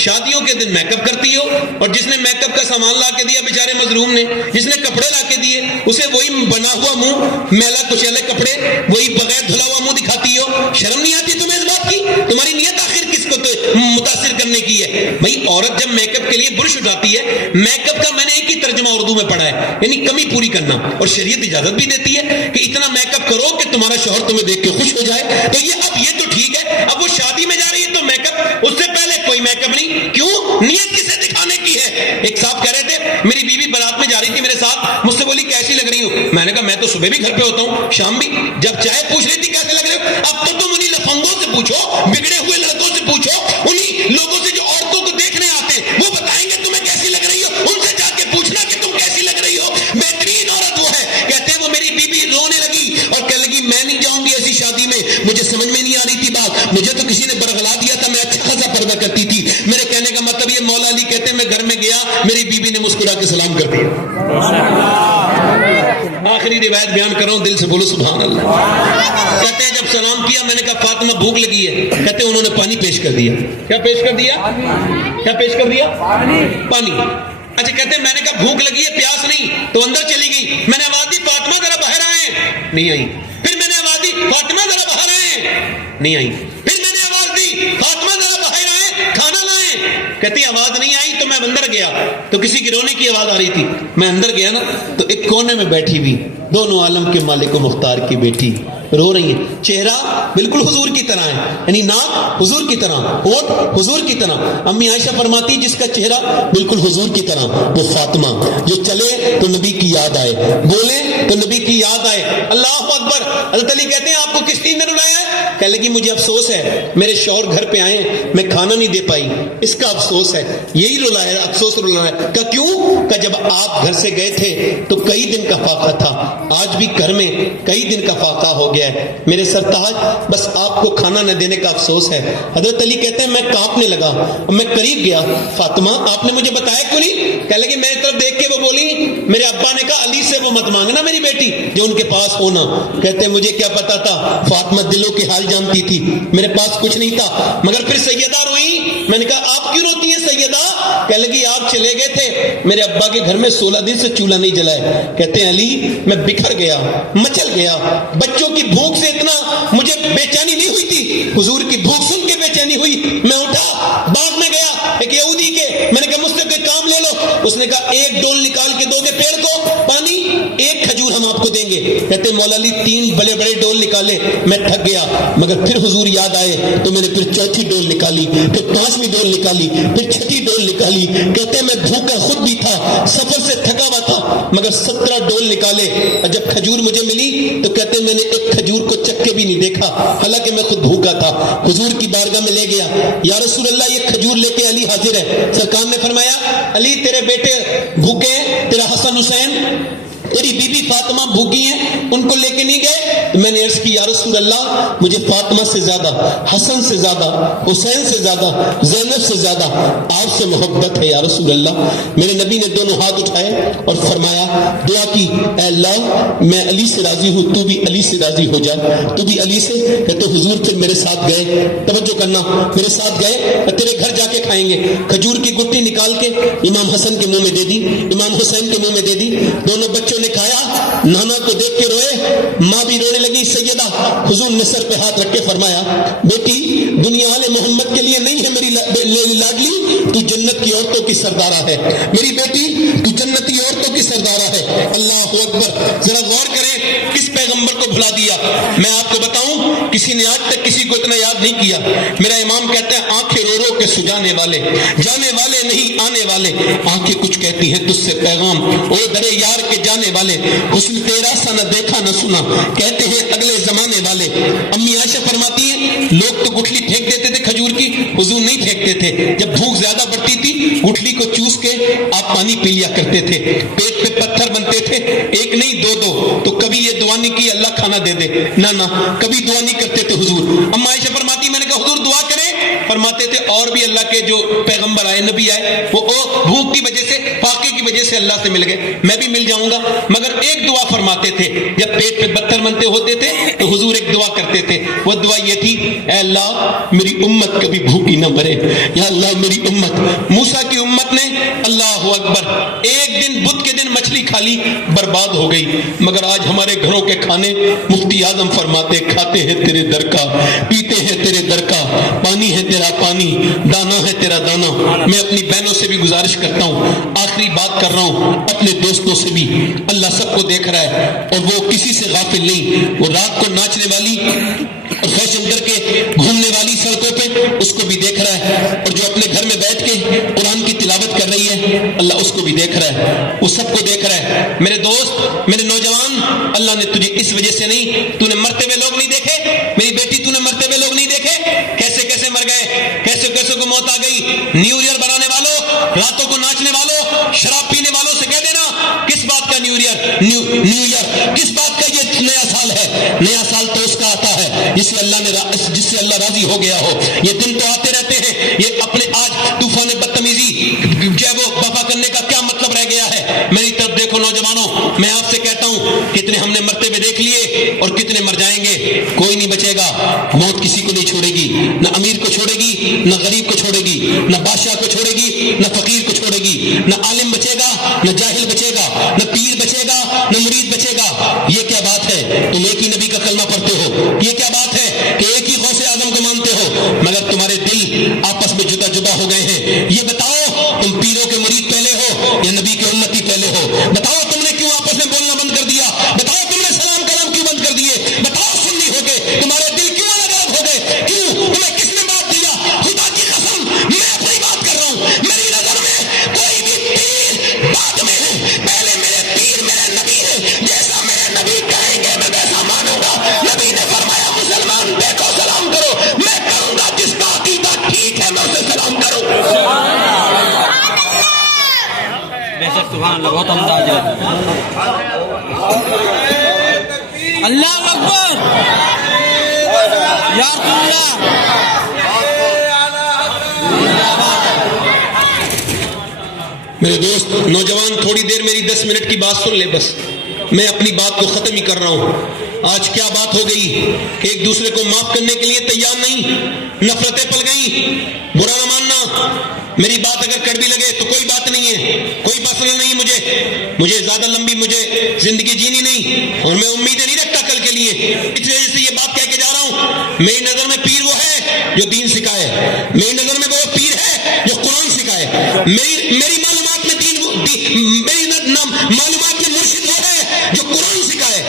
شادیوں کے دن میک اپ کرتی ہو, اور جس نے میک اپ کا سامان لا کے دیا بیچارے مظلوم نے, جس نے کپڑے لا کے دیے اسے وہی بنا ہوا منہ, میلا کچیلے کپڑے, وہی بغیر دھلا ہوا منہ دکھاتی ہو. شرم نہیں آتی تمہیں اس بات کی؟ تمہاری نیت آخر کس کو متاثر کرنے کی ہے؟ بھائی عورت جب میک اپ کے لیے برش اٹھاتی ہے, میک اپ کا میں نے ایک ہی ترجمہ اردو میں پڑھا ہے, یعنی کمی پوری کرنا, اور شریعت اجازت بھی دیتی ہے کہ اتنا میک اپ کرو کہ تمہارا شوہر تمہیں دیکھ کے خوش ہو جائے. تو یہ تو ٹھیک ہے, اب وہ شادی میں جا رہی ہے تو میک اپ, اس سے پہلے کوئی میک اپ نہیں. کیوں؟ نیت کسے دکھانے کی ہے؟ ایک صاحب کہہ رہے تھے میری بیوی بارات میں جا رہی تھی میرے ساتھ, مجھ سے بولی کیسی لگ رہی ہو؟ میں نے کہا میں تو صبح بھی گھر پہ ہوتا ہوں شام بھی. جب چائے پوچھ رہی تھی کیسے لگ رہے ہو, اب تو تم انہیں لفنگوں سے پوچھو, بگڑے ہوئے لڑکوں سے پوچھو, انہیں لوگوں سے جو عورتوں کو دیکھنے آتے ہیں آیا, میری بیوی نے مسکرا کے سلام کر دیا. آخری روایت بیان کر رہا ہوں, دل سے بولو سبحان اللہ. کہتے ہیں جب سلام کیا میں نے کہا فاطمہ بھوک لگی ہے. کہتے ہیں انہوں نے پانی پیش کر دیا. کیا پیش کر دیا؟ کیا پیش کر دیا؟ پانی. اچھا کہتے ہیں میں نے کہا بھوک لگی ہے پیاس نہیں, تو اندر چلی گئی. میں نے آواز دی فاطمہ ذرا باہر آئیں, نہیں آئی. پھر میں نے آواز دی فاطمہ ذرا باہر آئیں, نہیں آئی. پھر میں نے آواز دی فاطمہ ذرا باہر آئیں, کھانا لائیں. کہتی آواز نہیں آئی تو میں اندر گیا تو کسی کی رونے کی آواز آ رہی تھی. میں اندر گیا نا تو ایک کونے میں بیٹھی ہوئی دونوں عالم کے مالک و مختار کی بیٹی رو رہی ہیں. چہرہ بالکل حضور کی طرح ہے, یعنی ناک حضور کی طرح, ہونٹ حضور کی طرح. امی عائشہ فرماتی جس کا چہرہ بالکل حضور کی طرح وہ فاطمہ, جو چلے تو نبی کی یاد آئے, بولے تو نبی کی یاد آئے. اللہ اکبر. حضرت علی کہتے ہیں آپ کو کس چیز نے رلایا ہے؟ کہنے لگی مجھے افسوس ہے میرے شوہر گھر پہ آئے میں کھانا نہیں دے پائی, اس کا افسوس ہے, یہی رلایا, افسوس رلایا. کہ کیوں؟ کہ جب آپ گھر سے گئے تھے تو کئی دن کا فاقہ تھا, آج بھی گھر میں کئی دن کا فاقہ ہو گیا ہے میرے سرتاج, بس آپ کو کھانا نہ دینے کا افسوس ہے. حضرت علی کہتے ہیں میں کانپنے لگا, میں قریب گیا, فاطمہ آپ نے مجھے بتایا کیوں نہیں؟ کہنے لگی میری طرف دیکھ کے وہ بولی میرے ابا نے کہا علی سے وہ مت مانگنا میری بیٹی جو ان کے پاس ہونا. کہتے ہیں مجھے کیا پتا تھا, فاطمہ دلوں کے حال جانتی تھی, میرے پاس کچھ نہیں تھا. مگر پھر سیدہ روئی, میں نے کہا آپ کیوں روتی ہیں سیدہ؟ کہنے لگی آپ چلے گئے تھے, میرے ابا کے گھر میں 16 دن سے چولہا نہیں جلائے. کہتے ہیں علی میں بکھر گیا, مچل گیا, بچوں کی بھوک سے اتنا مجھے بے چینی نہیں ہوئی تھی, حضور کی بھوک سن کے بے چینی ہوئی. میں اٹھا باغ میں گیا ایک یہودی کے, میں نے کہا مجھ سے کوئی کام لے لو. اس نے کہا ایک ڈول نکال کے دو گے پیڑ کو پانی, ایک کھجور ہم آپ کو دیں گے. کہتے مولا علی 3 بڑے بڑے ڈول نکالے, میں تھک گیا, مگر پھر حضور یاد آئے تو میں نے پھر چوتھی ڈول نکالی, پھر 5ویں ڈول نکالی, پھر 6ٹھی ڈول نکالی. کہتے میں بھوکا خود بھی تھا, سفر سے تھکا ہوا تھا, مگر 17 ڈول نکالے. جب کھجور مجھے ملی تو کہتے میں نے ایک کھجور کو چک کے بھی نہیں دیکھا, حالانکہ میں خود بھوکا تھا. حضور کی بارگاہ میں لے گیا, یا رسول اللہ یہ کھجور لے کے علی حاضر ہے. سرکار نے فرمایا علی تیرے بیٹے بھوکے, تیرا حسن حسین تیری بی بی فاطمہ بھوکی ہیں, ان کو لے کے نہیں گئے؟ میں نے عرض کی یا رسول اللہ مجھے فاطمہ سے زیادہ, حسن سے زیادہ, حسین سے زیادہ, زینب سے زیادہ آپ سے محبت ہے یا رسول اللہ. میرے نبی نے دونوں ہاتھ اٹھائے اور فرمایا, دعا کی, اے اللہ میں علی سے راضی ہوں, تو بھی علی سے راضی ہو جا, تو بھی علی سے. تو حضور پھر میرے ساتھ گئے, توجہ کرنا, میرے ساتھ گئے, تیرے گھر جا کے کھائیں گے. کھجور کی گٹی نکال کے امام حسن کے منہ میں دے دی, امام حسین کے منہ میں دے دی. دونوں بچوں نے کھایا, نانا کو دیکھ کے روئے, ماں بھی رونے لگی. سیدہ حضور نے سر پہ ہاتھ رکھ کے فرمایا بیٹی دنیا والے محمد کے لیے نہیں ہے میری لاڈلی, تو جنت کی عورتوں کی سردارہ ہے. میری بیٹی تو جنتی عورتوں کی سردارہ ہے. اللہ اکبر. ذرا غور کریں کس پیغمبر کو بھلا دیا. میں آپ کو بتاؤں کسی نے آج تک کسی کو اتنا یاد نہیں کیا. میرا امام کہتا ہے آنکھیں رو رو کے سجانے والے, جانے والے نہیں آنے والے. آنکھیں کچھ کہتی ہیں تجھ سے پیغام, او درے یار کے جانے والے, حسن تیرا سا نہ دیکھا نہ سنا, کہتے ہیں اگلے زمانے والے. امی عائشہ فرماتی ہیں لوگ تو گٹھلی پھینک دیتے تھے کھجور کی, حضور نہیں پھینکتے تھے. جب بھوک زیادہ بڑھتی تھی گٹھلی کو چوس کے آپ پانی پی لیا کرتے تھے. پیٹ پہ پتھر بنتے تھے, ایک نہیں دو دو. تو کبھی یہ دعا نہیں کی اللہ کھانا دے دے, نہ کبھی دعا نہیں کرتے تھے حضور. اما عائشہ فرماتی میں نے کہا حضور دعا کریں, فرماتے تھے اور بھی اللہ کے جو پیغمبر آئے, نبی آئے, وہ بھوک کی وجہ سے, فاقے کی وجہ سے اللہ سے مل گئے, میں بھی مل جاؤں گا. مگر ایک دعا فرماتے تھے, جب پیٹ پہ پتھر بنتے ہوتے تھے تو حضور ایک دعا کرتے تھے. وہ دعا یہ تھی, اے اللہ میری امت کبھی بھوکی نہ مرے, یا اللہ میری امت. موسیٰ کی امت نے اللہ اکبر ایک دن بدھ کے دن مچھلی کھا لی, برباد ہو گئی. مگر آج ہمارے گھروں کے کھانے مفتی اعظم فرماتے, کھاتے ہیں تیرے در کا, پیتے ہیں تیرے در کا, پانی ہے تیرا پانی, دانا ہے تیرا دانا. میں اپنی بہنوں سے بھی گزارش کرتا ہوں, آخری بات کر رہا ہوں, اپنے دوستوں سے بھی, اللہ سب کو دیکھ رہا ہے اور وہ کسی سے غافل نہیں. وہ رات کو ناچنے والی اور فیشن کر کے گھومنے والی سڑکوں پہ, اس کو بھی دیکھ رہا ہے, اور جو اپنے گھر میں بیٹھ کے قرآن کی تلاوت کر رہی ہے اللہ اس کو بھی دیکھ رہا ہے, وہ سب کو دیکھ رہا ہے. میرے دوست, میرے نوجوان, اللہ نے تجھے اس وجہ سے نہیں, تو نے مرتے ہوئے لوگ نہیں دیکھے, میری بیٹی تو نے مرتے ہوئے لوگ نہیں دیکھے, کیسے کیسے مر گئے, کیسے کیسے کو موت آ گئی. نیو ایئر بنانے والوں, راتوں کو ناچنے والوں, شراب پینے والوں سے کہہ دینا کس بات کا نیو ایئر, کس بات کا یہ نیا سال ہے. نیا سال تو اس کا آتا ہے جس سے اللہ راضی ہو گیا ہو. یہ دن تو آتے رہتے ہیں, یہ اپنے آج طوفان بدتمیزی جو ہے وہ وفا کرنے میں آپ سے کہتا ہوں کتنے ہم نے مرتے ہوئے دیکھ لیے اور کتنے مر جائیں گے، کوئی نہیں بچے گا۔ موت کسی کو نہیں چھوڑے گی، نہ امیر کو چھوڑے گی، نہ غریب کو چھوڑے گی، نہ بادشاہ کو چھوڑے گی، نہ فقیر کو چھوڑے گی، نہ عالم بچے گا، نہ جاہل بچے گا، نہ پیر بچے گا، نہ مرید بچے گا۔ یہ کیا بات ہے؟ تم ایک ہی نبی کا کلمہ پڑھتے ہو، یہ کیا بات ہے کہ ایک ہی غوث اعظم کو مانتے ہو، مگر تمہارے دل آپس میں جدا جدا ہو گئے ہیں۔ یہ بتاؤ تم پیروں کے مرید پہلے ہو یا نبی کے امتی پہلے ہو؟ بتاؤ تم نے کیوں آپس میں بولنا بند کر دیا؟ بتاؤ تم نے سلام کلام کیوں بند کر دیے؟ بتاؤ سنی ہو گئے، تمہارے دل کیوں الگ الگ ہو گئے؟ کیوں؟ تمہیں کس نے بات دیا؟ خدا کی قسم میں اپنی بات کر رہا ہوں، میری نظر میں کوئی بھی پیر بعد میں ہے، پہلے میرے پیر میرے نبی ہے، جیسا میرے نبی کہیں گے میں ویسا مانوں گا۔ نبی نے فرمایا مسلمان دیکھو سلام کرو، میں کروں گا جس کا عقیدہ ٹھیک ہے میں اسے سلام کروں۔ سبحان اللہ، بہت انداز ہے۔ اللہ اکبر یا رسول اللہ۔ میرے دوست نوجوان تھوڑی دیر میری 10 منٹ کی بات سن لے، بس میں اپنی بات کو ختم ہی کر رہا ہوں۔ آج کیا بات ہو گئی کہ ایک دوسرے کو معاف کرنے کے لیے تیار نہیں، نفرتیں پل گئیں۔ برا نہ ماننا، میری بات اگر کڑوی لگے تو کوئی بات نہیں ہے، کوئی مسئلہ نہیں، مجھے زیادہ لمبی مجھے زندگی جینی نہیں، اور میں امیدیں نہیں رکھتا کل کے لیے۔ اس وجہ سے یہ بات کہہ کے جا رہا ہوں، میری نظر میں پیر وہ ہے جو دین سکھائے، میری نظر میں وہ پیر ہے جو قرآن سکھائے، میری معلومات میں میری معلومات میں مرشد وہ ہے جو قرآن سکھائے،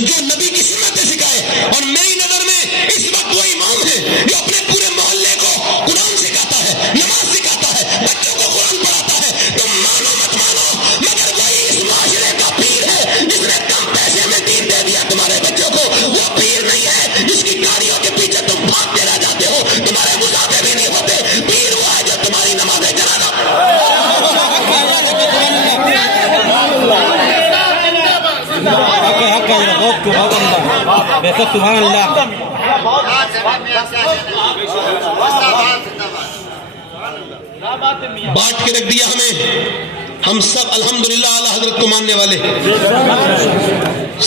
جو نبی کی سنتیں سکھائے، اور میری نظر میں اس وقت وہ امام ہے جو اپنے پورے محلے کو قرآن سکھاتا ہے، نماز سکھاتا ہے، بچوں کو قرآن پڑھاتا ہے۔ تم مانو مت مانو، مگر وہی اس معاشرے کا پیر ہے جس نے کم پیسے میں دین دے دیا تمہارے بچوں کو۔ وہ پیر نہیں ہے جس کی گاڑیوں کے پیچھے تم بھاگتے رہ جاتے ہو، تمہارے مصافے بھی نہیں ہوتے۔ پیر وہ ہے جو تمہاری نماز جنازہ سبحان اللہ۔ بانٹ کے رکھ دیا ہمیں، ہم سب الحمدللہ اعلی حضرت کو ماننے والے،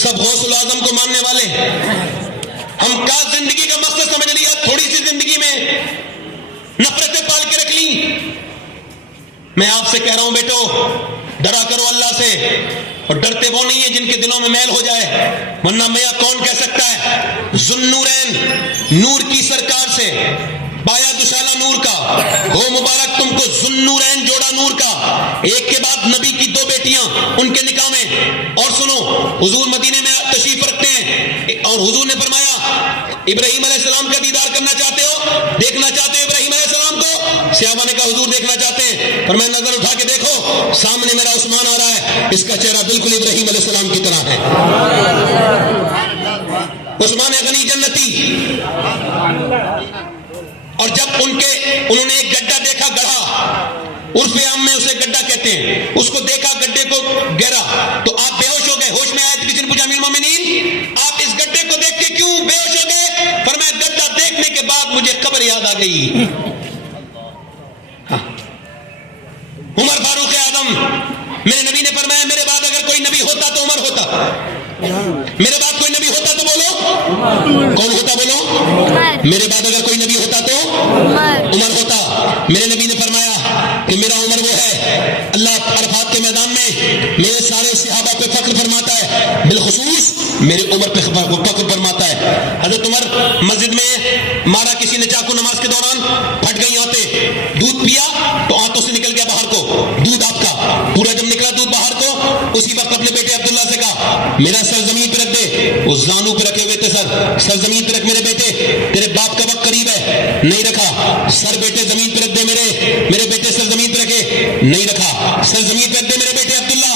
سب غوث الاعظم کو ماننے والے۔ ہم کا زندگی کا مقصد سمجھ لیا، تھوڑی سی زندگی میں نفرتیں پال کے رکھ لی۔ میں آپ سے کہہ رہا ہوں بیٹو، ڈرا کرو اللہ سے، اور ڈرتے وہ نہیں ہیں جن کے دلوں میں میل ہو جائے، ورنہ میاں کون کہہ سکتا ہے ذوالنورین، نور کی سرکار سے بایا دشالہ نور کا ہو مبارک تم کو، ذوالنورین جوڑا نور کا، ایک کے بعد نبی کی 2 بیٹیاں ان کے نکاح میں۔ اور سنو، حضور مدینے میں تشریف رکھتے ہیں، اور حضور نے فرمایا ابراہیم علیہ السلام کا دیدار کرنا چاہتے ہو، دیکھنا چاہتے ہو ابراہیم علیہ السلام کو؟ صحابہ نے کہا حضور دیکھنا چاہتے ہیں، فرمایا نظر اٹھا کے دیکھو، سامنے میرا عثمان آ رہا ہے، اس کا چہرہ بالکل ابراہیم علیہ السلام کی طرح ہے۔ عثمان غنی جنتی۔ اور جب انہوں نے ایک گڈھا دیکھا، گڑھا، عرف عام میں اسے گڈھا کہتے ہیں، اس کو دیکھا گڈھے کو گہرا، تو آپ بے ہوش ہو گئے۔ ہوش میں آئے تو کسی نے پوچھا امیر المومنین آپ اس گڈھے کو دیکھ کے کیوں بے ہوش ہو گئے؟ فرمایا گڈھا دیکھنے کے بعد مجھے قبر یاد آ گئی۔ عمر فاروق اعظم، میرے نبی نے فرمایا میرے بعد اگر کوئی نبی ہوتا تو عمر ہوتا، میرے بعد کوئی نبی ہوتا تو بولو کون ہوتا، بولو میرے بعد اگر کوئی نبی ہوتا تو عمر ہوتا۔ میرے نبی نے فرمایا کہ میرا عمر وہ ہے، اللہ عرفات کے میدان میں میرے سارے صحابہ پہ فخر فرماتا ہے، بالخصوص میرے عمر پہ فخر فرماتا ہے۔ حضرت عمر مسجد میں مارا کسی نے چاقو نماز کے دوران، پھٹ گئی آنتیں، دودھ پیا تو آنتوں سے نکل گیا باہر کو دودھ آپ کا، پورا جب نکلا دودھ باہر کو، اسی وقت اپنے بیٹے عبداللہ سے کہا میرا سر زمین پہ رکھ دے۔ اس زانو پہ رکھے ہوئے تھے، سر زمین پہ رکھ میرے بیٹے، تیرے باپ کا وقت قریب ہے، نہیں رکھا۔ سر بیٹے زمین پہ رکھ دے، میرے بیٹے سر زمین پہ رکھے، نہیں رکھا۔ سر زمین پہ رکھ دے میرے بیٹے عبداللہ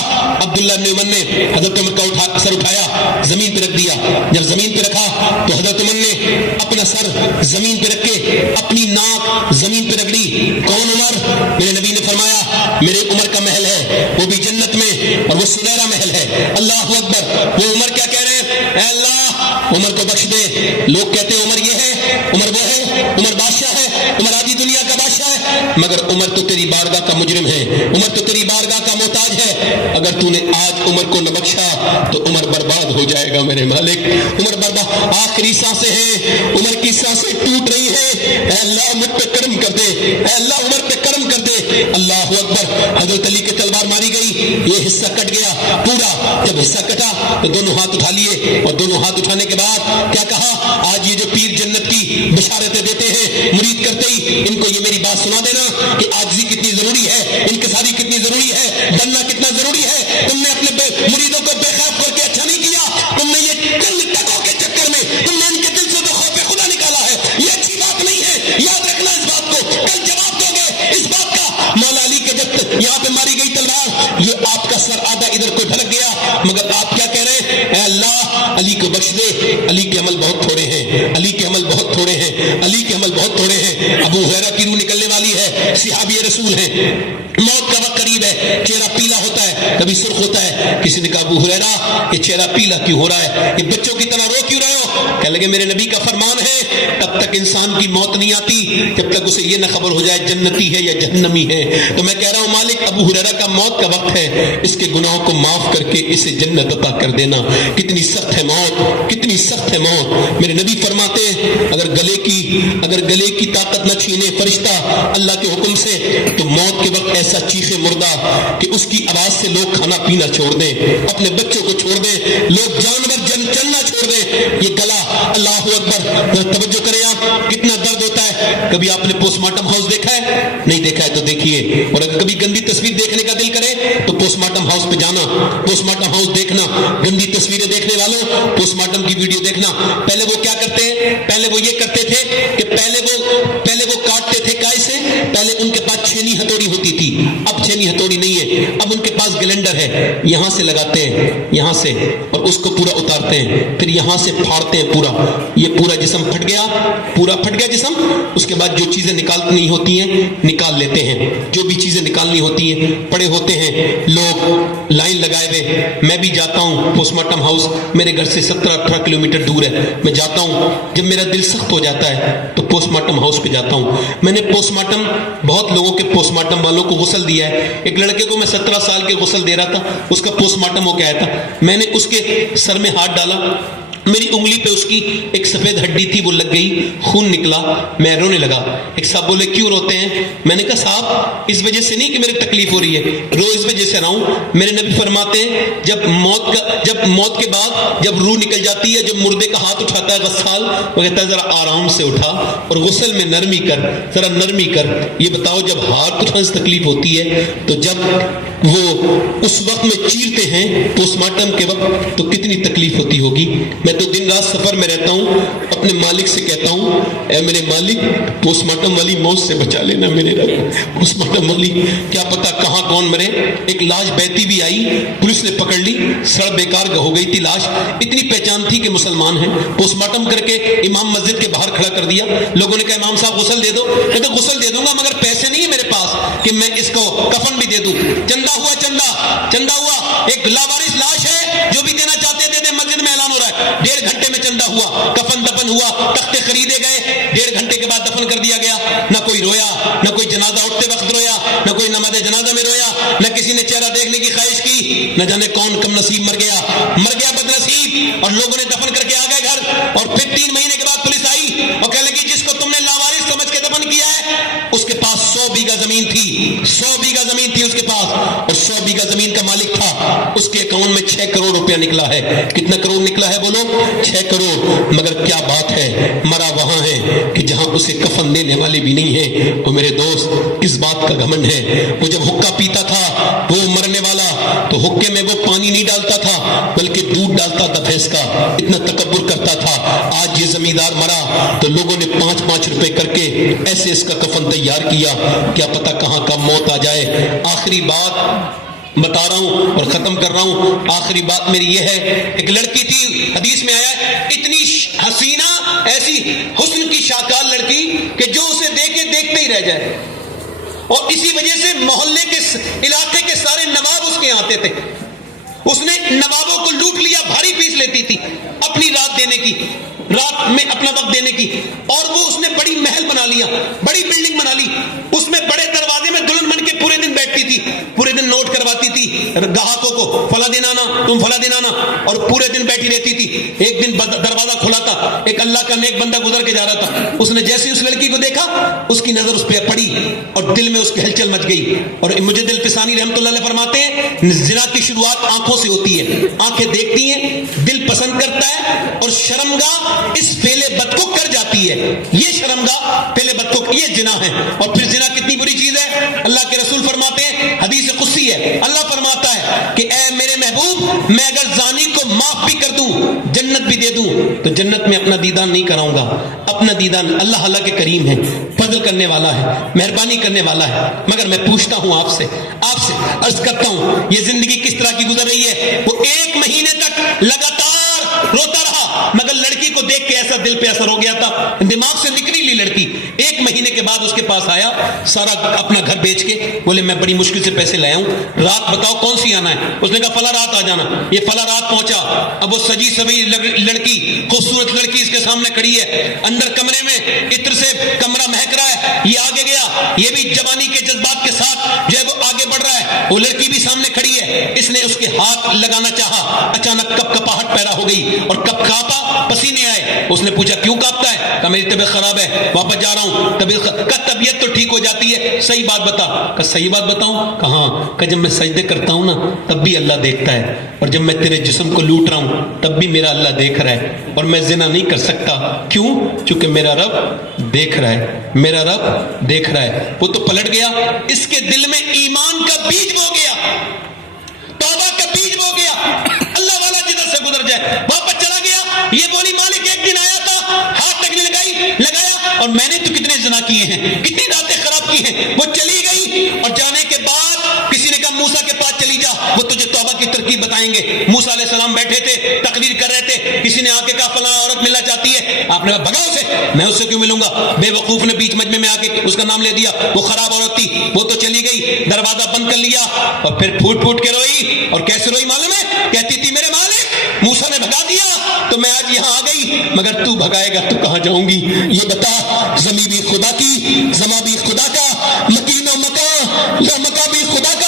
ابن عمر نے حضرت عمر کا سر اٹھایا، زمین پہ رکھ دیا۔ جب زمین پہ رکھا تو حضرت عمر نے اپنا سر زمین پہ رکھ کے اپنی ناک زمین پہ رگڑی۔ کون عمر؟ میرے نبی نے فرمایا میرے عمر کا محل ہے، وہ بھی جنت میں، اور وہ سنہرا محل ہے۔ اللہ اکبر۔ وہ عمر کیا کہہ رہے ہیں؟ اے اللہ عمر کو بخش دے۔ لوگ کہتے ہیں عمر یہ ہے، عمر وہ ہے، عمر بادشاہ ہے، عمر آدھی دنیا کا بادشاہ ہے، مگر عمر تو تیری بارگاہ کا مجرم ہے، عمر تو تیری بارگاہ کا محتاج ہے۔ اگر اگر تو نے آج عمر کو نہ بخشا تو عمر برباد ہو جائے گا میرے مالک. عمر برباد, آخری سانسیں ہیں, عمر کی سانسیں ٹوٹ رہی ہیں. اے اللہ مجھ پہ کرم کر دے, اے اللہ عمر پہ کرم کر دے. اللہ اکبر. حضرت علی کی تلوار ماری گئی, یہ حصہ کٹ گیا پورا. جب حصہ کٹا تو دونوں ہاتھ اٹھا لیے, اور دونوں ہاتھ اٹھانے کے بعد کیا کہا, آج یہ جو پیر جنت کی بشارتیں دیتے ہیں مرید کرتے ہی, ان کو یہ میری بات سنا دینا کہ عاجزی کتنی ضروری ہے, انکساری کتنی ضروری ہے, ڈرنا کتنا ضروری ہے. تم نے اپنے مریدوں کو بے خوف کر کے اچھا نہیں کیا. تم نے یہ چند ٹکوں کے چکر میں تم نے ان کے دل سے تو خوف خدا نکالا ہے. یہ اچھی بات نہیں ہے, یاد رکھنا اس بات کو. کل جواب دو گے اس بات کا. مولا علی کے جب یہاں پہ ماری گئی تلوار, یہ آپ کا سر آدھا ادھر کو ڈھلک گیا, مگر آپ کیا کہہ رہے ہیں, اے اللہ علی کو بخش دے. علی کے عمل بہت تھوڑے ہیں, علی کے عمل بہت تھوڑے ہیں, علی کے عمل بہت تھوڑے ہیں. ابو ہریرہ کی روح نکلنے والی ہے, صحابی رسول ہیں, موت کا وقت قریب ہے, چہرہ پیلا ہوتا ہے, کبھی سرخ ہوتا ہے. کسی نے کہا ابو ہریرہ یہ چہرہ پیلا کیوں ہو رہا ہے, یہ بچوں کی طرح رو کیوں رہے ہو؟ کہنے لگے میرے نبی کا فرمان ہے تب تک انسان کی موت نہیں آتی جب تک اسے یہ نہ خبر ہو جائے جنتی ہے یا جہنمی ہے. تو میں کہہ رہا ہوں مالک, ابو ہریرہ کا موت کا وقت ہے, اس کے گناہوں کو معاف کر کے اسے جنت عطا کر دینا. کتنی سخت ہے موت, کتنی سخت ہے موت. میرے نبی فرماتے ہیں اگر گلے کی طاقت نہ چھینے فرشتہ اللہ کے حکم سے, تو موت کے وقت ایسا چیخے مردہ کہ اس کی آواز سے لوگ کھانا پینا چھوڑ دیں, اپنے بچوں کو چھوڑ دیں, لوگ جانور چلنا چھوڑ دیں. یہ گلا, اللہ اکبر, توجہ کریں آپ, کتنا درد ہوتا ہے. کبھی آپ نے پوسٹ مارٹم ہاؤس دیکھا ہے؟ نہیں دیکھا ہے تو دیکھیے. اور اگر کبھی گندی تصویر دیکھنے کا دل کرے تو پوسٹ مارٹم ہاؤس پہ جانا, پوسٹ مارٹم ہاؤس دیکھنا. گندی تصویریں دیکھنے والوں پوسٹ مارٹم کی ویڈیو دیکھنا. پہلے وہ کیا کرتے ہیں, پہلے وہ یہ کرتے تھے کہ پہلے وہ کاٹتے تھے کائے سے, پہلے ان کے پاس چھینی ہتھوڑی ہوتی تھی, اب چھینی ہتھوڑی نہیں ہے, اب ان کے پاس گلینڈر ہے, یہاں سے لگاتے ہیں, یہاں سے, اور اس کو پورا اتارتے ہیں, پھر یہاں سے پھاڑتے ہیں پورا. یہ پورا جسم پھٹ گیا, پورا پھٹ گیا جسم. اس کے بعد جو چیزیں نکالنی ہوتی ہیں نکال لیتے ہیں, جو بھی چیزیں نکالنی ہوتی ہیں. پڑے ہوتے ہیں لوگ لائن لگائے ہوئے. میں بھی جاتا ہوں پوسٹ مارٹم ہاؤس, میرے گھر سے 17-18 کلومیٹر دور ہے. میں جاتا ہوں, جب میرا دل سخت ہو جاتا ہے تو پوسٹ مارٹم ہاؤس پہ جاتا ہوں. میں نے پوسٹ مارٹم, بہت لوگوں کے پوسٹ مارٹم والوں کو غسل دیا ہے. ایک لڑکے کو میں 17 سال کے غسل دے رہا تھا, اس کا پوسٹ مارٹم ہو کے آیا تھا. میں نے اس کے سر میں ہاتھ ڈالا, میری انگلی پہ اس کی ایک سفید ہڈی تھی, وہ لگ گئی, خون نکلا, میں رونے لگا. ایک صاحب بولے کیوں روتے ہیں؟ میں نے کہا صاحب اس وجہ سے نہیں کہ میری تکلیف ہو رہی ہے, رو اس وجہ سے رہا ہوں. میرے نبی فرماتے ہیں جب موت کے بعد جب روح نکل جاتی ہے, جب مردے کا ہاتھ اٹھاتا ہے غسال, وہ کہتا ہے ذرا آرام سے اٹھا اور غسل میں نرمی کر, ذرا نرمی کر. یہ بتاؤ جب ہاتھ اٹھانے سے تکلیف ہوتی ہے تو جب وہ اس وقت میں چیرتے ہیں پوسٹ مارٹم کے وقت تو کتنی تکلیف ہوتی ہوگی. میں تو دن رات سفر میں رہتا ہوں, اپنے مالک سے کہتا ہوں اے میرے مالک پوسٹ مارٹم والی موت سے بچا لینا میرے رب. پوسٹ مارٹم والی کیا پتا کہاں کون مرے. ایک لاش بہتی بھی آئی, پولیس نے پکڑ لی, سڑ بیکار ہو گئی تھی لاش, اتنی پہچان تھی کہ مسلمان ہیں. پوسٹ مارٹم کر کے امام مسجد کے باہر کھڑا کر دیا. لوگوں نے کہا امام صاحب غسل دے دو. کہتے غسل دے دوں گا مگر پیسے نہیں ہے میرے پاس کہ میں اس کو کفن بھی دے دوں. چندہ ہوا, چندہ ہوا, ایک لاوارث لاش ہے, جو بھی دینا چاہتے دے دے. مسجد میں اعلان ہو رہا ہے, 1.5 گھنٹے میں چندہ ہوا, کفن دفن ہوا, تختے خریدے گئے, 1.5 گھنٹے کے بعد دفن کر دیا گیا. نہ کوئی رویا, نہ کوئی جنازہ اٹھتے وقت رویا, نہ کوئی نماز جنازہ میں رویا, نہ کسی نے چہرہ دیکھنے کی خواہش کی. نہ جانے کون کم نصیب مر گیا بد نصیب. اور لوگوں نے دفن کر کے آ گئے گھر, اور پھر 3 مہینے کے بعد پولیس آئی اور کہنے لگی جس کو تم نے لاوارث سمجھ کے دفن کیا ہے اس کے پاس 100 بیگھہ زمین تھی, 100 بیگھہ زمین تھی اس کے پاس, اور 100 بیگھہ زمین کا مالک تھا. اس کے اکاؤنٹ میں 6 کروڑ روپیہ نکلا ہے. کتنا کروڑ نکلا ہے بولو؟ 6 کروڑ. مگر کیا بات ہے, مرا وہاں ہے کہ جہاں اسے کفن دینے والے بھی نہیں ہیں. تو میرے دوست کس بات کا گھمنڈ ہے؟ وہ جب حقہ پیتا تھا وہ مرنے والا, تو حقے میں وہ پانی نہیں ڈالتا تھا بلکہ دودھ ڈالتا تھا بھینس کا. اتنا تکبر کرتا تھا. آج یہ زمیندار مرا تو لوگوں نے 5-5 روپے کر کے ایسے اس کا کفن تیار کیا, کیا پتا کہاں کا موت آ جائے. آخری بات بتا رہا ہوں اور ختم کر رہا ہوں. آخری بات میری یہ ہے, ایک لڑکی تھی, حدیث میں آیا ہے, اتنی حسینہ, ایسی حسن کی شاکار لڑکی کہ جو اسے دیکھتے ہی رہ جائے. اور اسی وجہ سے محلے کے علاقے کے سارے نواب اس کے آتے تھے. اس نے نوابوں کو لوٹ لیا, بھاری فیس لیتی تھی اپنی رات میں اپنا وقت دینے کی. اور وہ اس نے بڑی محل بنا لیا, بڑی بلڈنگ بنا لی. اس میں بڑے دروازے میں دلہن بن کے پورے دن بیٹھتی تھی, پورے دن نوٹ کرواتی تھی, گاہکوں کو فلا دن آنا تم فلا دن آنا, اور پورے دن بیٹھی رہتی تھی. ایک دن دروازہ کھلا تھا, ایک اللہ کا نیک بندہ گزر کے جا رہا تھا. اس نے جیسے اس لڑکی کو دیکھا اس کی نظر اس پہ پڑی اور دل میں اس کی ہلچل مچ گئی. اور مجھے دل پسانی رحمۃ اللہ علیہ فرماتے ہیں زنا کی شروعات آنکھوں سے ہوتی ہے. آنکھیں دیکھتی ہیں, دل پسند کرتا ہے, اور شرمگاہ اس فعل بد کو کر جاتی ہے. یہ شرمگاہ فعل بد کو, یہ زنا ہے. اور پھر زنا کتنی بری چیز ہے, اللہ کے رسول فرماتے ہیں, حدیث قدسی ہے, اللہ فرماتا ہے کہ اے میرے محبوب, میں اگر زانی کو معاف بھی کر دوں, جنت بھی دے دوں, تو جنت میں اپنا دیدان نہیں کراؤں گا. اپنا دیدان, اللہ کے کریم ہے, فضل کرنے والا ہے, مہربانی کرنے والا ہے. مگر میں پوچھتا ہوں آپ سے عرض کرتا ہوں, یہ زندگی کس طرح کی گزر رہی ہے. وہ 1 مہینے تک لگاتار روتا رہا, مگر لڑکی کو دیکھ کے ایسا دل پہ اثر ہو گیا تھا, دماغ سے نکلی لی لڑکی. 1 مہینے کے بعد اس کے پاس آیا, سارا اپنا گھر بیچ کے, بولے میں بڑی مشکل سے پیسے لایا ہوں, رات بتاؤ کون سی آنا ہے. اس نے کہا فلاں رات آ جانا. یہ فلاں رات پہنچا. اب وہ سجی سوی لڑکی, خوبصورت لڑکی اس کے سامنے کھڑی ہے, اندر کمرے میں عطر سے کمرہ مہک رہا ہے. یہ آگے گیا, یہ بھی جوانی کے جذبات کے ساتھ جو ہے وہ آگے بڑھ رہا ہے. وہ لڑکی بھی سامنے کھڑی ہے. اس نے اس کے ہاتھ لگانا چاہا, اچانک کپ کپاہٹ پیدا ہو گئی اور کپ کاپا, پسینے آئے. اس نے پوچھا کیوں کاپتا ہے؟ کہا میری طبیعت خراب ہے, واپس جا رہا ہوں. طبیعت تو ٹھیک ہو جاتی ہے, صحیح بات بتا. کہ صحیح بات بتاؤں؟ کہاں؟ کہ جب میں سجدے کرتا ہوں نا تب بھی اللہ دیکھتا ہے, اور جب میں تیرے جسم کو لوٹ رہا ہوں تب بھی میرا اللہ دیکھ رہا ہے, اور میں زنا نہیں کر سکتا. کیوں؟ چونکہ میرا رب دیکھ رہا ہے, میرا رب دیکھ رہا ہے. وہ تو پلٹ گیا, اس کے دل میں ایمان کا بیج بو گیا, توبہ کا بیج بو گیا. اللہ والا جدھر سے گزر جائے واپس چلا گیا. یہ بولی مالک ایک دن آیا تھا, ہاتھ تک لگایا, اور میں نے تو کتنے زنا کیے ہیں, کتنی راتیں خراب کی ہیں. وہ چلی گئی, اور جانے کے بعد کسی نے کہا موسیٰ کے پاس چلی جا, وہ تجھے توبہ کی ترکیب بتائیں گے. موسیٰ علیہ السلام بیٹھے تھے, تقریر کر رہے تھے. کسی نے آ کے کہا فلاں عورت ملنا چاہتی ہے. آپ نے کہا بھگا اسے, میں اس سے کیوں ملوں گا. بے وقوف نے بیچ مجمع میں آ کے اس کا نام لے دیا. وہ خراب عورت تھی, وہ تو چلی گئی, دروازہ بند کر لیا, اور پھر پھوٹ پھوٹ کے روئی. اور کیسے روئی معلوم ہے؟ کہتی تھی میرے مالک موسیٰ نے بھگا دیا تو میں آج یہاں آ گئی, مگر تو بھگائے گا تو کہاں جاؤں گی. یہ بتا, زمین بھی خدا کی, زماں بھی خدا کا, مکین و مکان یا مکان بھی خدا کا.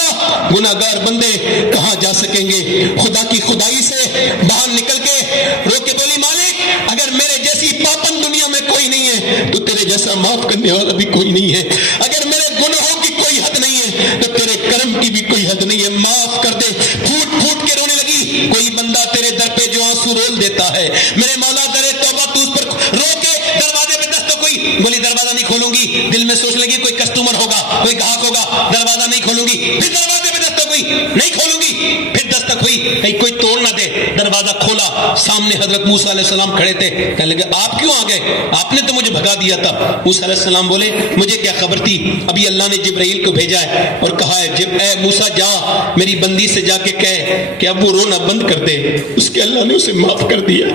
گناہگار بندے کہاں جا سکیں گے خدا کی خدائی سے باہر نکل کے. رو کے بولی مالک اگر میرے جیسی پاپن دنیا میں کوئی نہیں ہے تو تیرے جیسا معاف کرنے والا بھی کوئی نہیں ہے. اگر میرے گناہوں کی کوئی حد نہیں ہے تو تیرے کرم کی بھی کوئی حد نہیں ہے, معاف کر دے. پھوٹ پھوٹ کے رونے لگی. کوئی بندہ تیرے در پہ جو آنسو رول دیتا ہے, میرے مولا درے توبہ تو اس پر رو کے دروازے پہ دست. کوئی بولی دروازہ نہیں کھولوں گی, دل میں سوچ لگی کوئی کسٹمر ہوگا, کوئی گاہک ہوگا, دروازہ نہیں کھولوں گی. پھر دروازے پہ دستک ہوئی, نہیں کھولوں گی. پھر دستک ہوئی, کہیں کوئی توڑ نہ دے. دروازہ کھولا, سامنے حضرت موسیٰ علیہ السلام کھڑے تھے. کہنے لگے آپ کیوں آ گئے, آپ نے تو مجھے بھگا دیا تھا. موسیٰ علیہ السلام بولے مجھے کیا خبر تھی, ابھی اللہ نے جبرائیل کو بھیجا ہے اور کہا ہے اے موسیٰ جا میری بندی سے جا کے کہے کہ اب وہ رونا بند کر دے. اس کے اللہ نے اسے معاف کر دیا.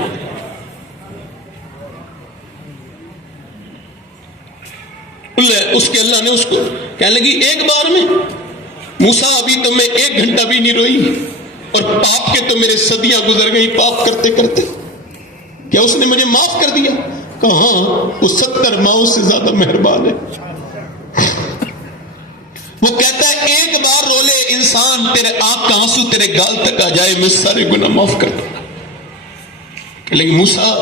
اس کے اللہ نے اس کو کہنے لگی ایک بار میں موسیٰ ابھی تو میں 1 گھنٹہ بھی نہیں روئی, اور پاپ کے تو میرے صدیاں گزر گئی پاپ کرتے کرتے, کیا اس نے مجھے معاف کر دیا؟ کہا ہاں, وہ 70 ماؤں سے زیادہ مہربان ہے. وہ کہتا ہے ایک بار رو لے انسان, تیرے آنکھ کا آنسو تیرے گال تک آ جائے, میں سارے گناہ معاف کر دوں. لیکن موسیٰ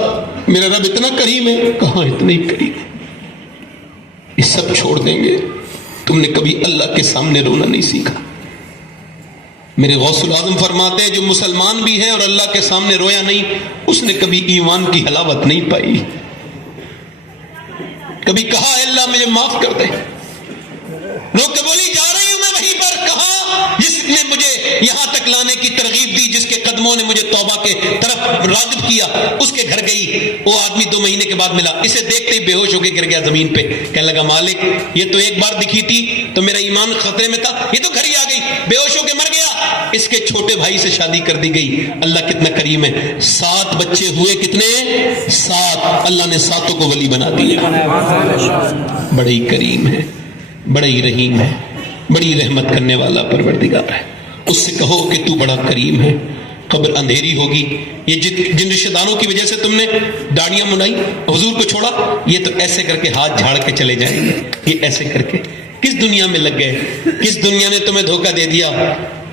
میرا رب اتنا کریم ہے. کہاں اتنا ہی کریم ہے, یہ سب چھوڑ دیں گے. تم نے کبھی اللہ کے سامنے رونا نہیں سیکھا. میرے غوث العظم فرماتے ہیں جو مسلمان بھی ہے اور اللہ کے سامنے رویا نہیں, اس نے کبھی ایمان کی حلاوت نہیں پائی. کبھی کہا اے اللہ مجھے معاف کر دے. رو کے بولی جا رہی ہوں میں وہیں پر, کہاں جس نے مجھے یہاں تک لانے کی ترغیب دی, جس کے قدموں نے مجھے توبہ کے طرف راغب کیا, اس کے گھر گئی. وہ آدمی 2 مہینے کے بعد ملا, اسے دیکھتے ہی بے ہوش ہو کے گر گیا زمین پہ. کہنے لگا مالک یہ تو ایک بار دکھی تھی تو میرا ایمان خطرے میں تھا, یہ تو گھر ہی آ گئی, بے ہوش ہو کے مر گیا. اس کے چھوٹے بھائی سے شادی کر دی گئی. اللہ کتنا کریم ہے, 7 بچے ہوئے, کتنے 7. اللہ نے 7 کو ولی بنا دیا. بڑی کریم ہے, بڑا ہی رحیم ہے, بڑی رحمت کرنے والا پروردگار ہے. اس سے کہو کہ تو بڑا کریم ہے. قبر اندھیری ہوگی, یہ جن رشتہ داروں کی وجہ سے تم نے داڑیاں منائی, حضور کو چھوڑا, یہ تو ایسے کر کے ہاتھ جھاڑ کے چلے جائیں گے. یہ ایسے کر کے کس دنیا میں لگ گئے, کس دنیا نے تمہیں دھوکہ دے دیا.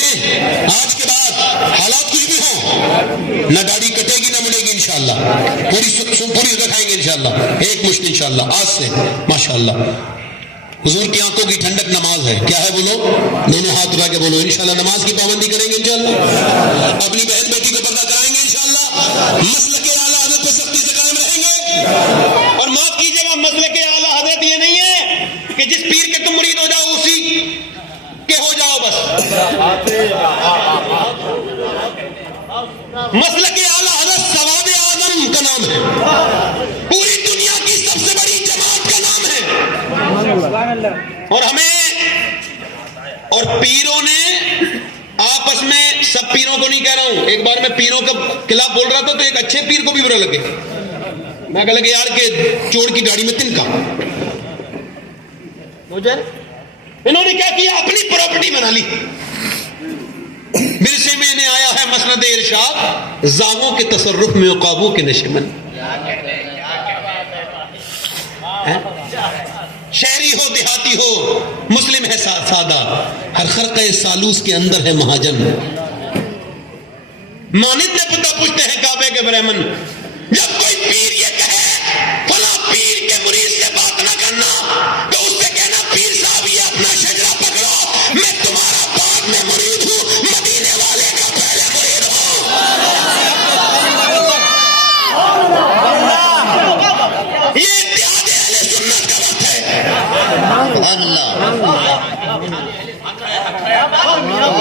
ہیں آج کے بعد حالات کچھ بھی ہوں، نہ داڑھی کٹے گی نہ مڑے گی انشاءاللہ، پوری رکھائیں گے انشاءاللہ، ایک مشت انشاءاللہ آج سے ماشاءاللہ۔ حضور کی آنکھوں کی ٹھنڈک نماز ہے، کیا ہے بولو؟ دونوں ہاتھ اٹھا کے بولو انشاءاللہ نماز کی پابندی کریں گے انشاءاللہ، اپنی بہن بیٹی کو پردہ کرائیں گے انشاءاللہ، مسلک اعلیٰ حضرت پہ سختی سے قائم رہیں گے۔ اور معاف کیجیے گا، مسلک اعلیٰ حضرت یہ نہیں ہے کہ جس پیر کے تم مرید ہو جاؤ اسی کے ہو جاؤ بس۔ مسلک اعلیٰ حضرت سواد اعظم کا نام ہے، پوری دنیا کی سب سے بڑی جماعت کا نام ہے۔ اور ہمیں اور پیروں نے آپس میں، سب پیروں کو نہیں کہہ رہا ہوں، ایک بار میں پیروں کے خلاف بول رہا تھا تو ایک اچھے پیر کو بھی برا لگے، میں کہا لگے یار کہ چوڑ کی گاڑی میں تنکا، انہوں نے کیا کیا؟ اپنی پراپرٹی بنا لی۔ مرثے میں انہیں آیا ہے مسند ارشاد، زاغوں کے تصرف میں قابو کے نشمن، شہری ہو دیہاتی ہو، مسلم ہے سادہ، ہر خرقہ سالوس کے اندر ہے مہاجن۔ مانند نے پتہ پوچھتے ہیں کعبے کے برہمن، جب کوئی پیر یہ کہے فلاں پیر کے مرید سے بات نہ کرنا تو اس سے کہنا پیر صاحب یہ اپنا شجرہ پکڑو، میں تمہارا بعد میں مرید ہوں، مدینے والے کا پہلے مرید ہوں۔ یہ اتحاد اہل سنت کا وقت ہے۔ سبحان اللہ۔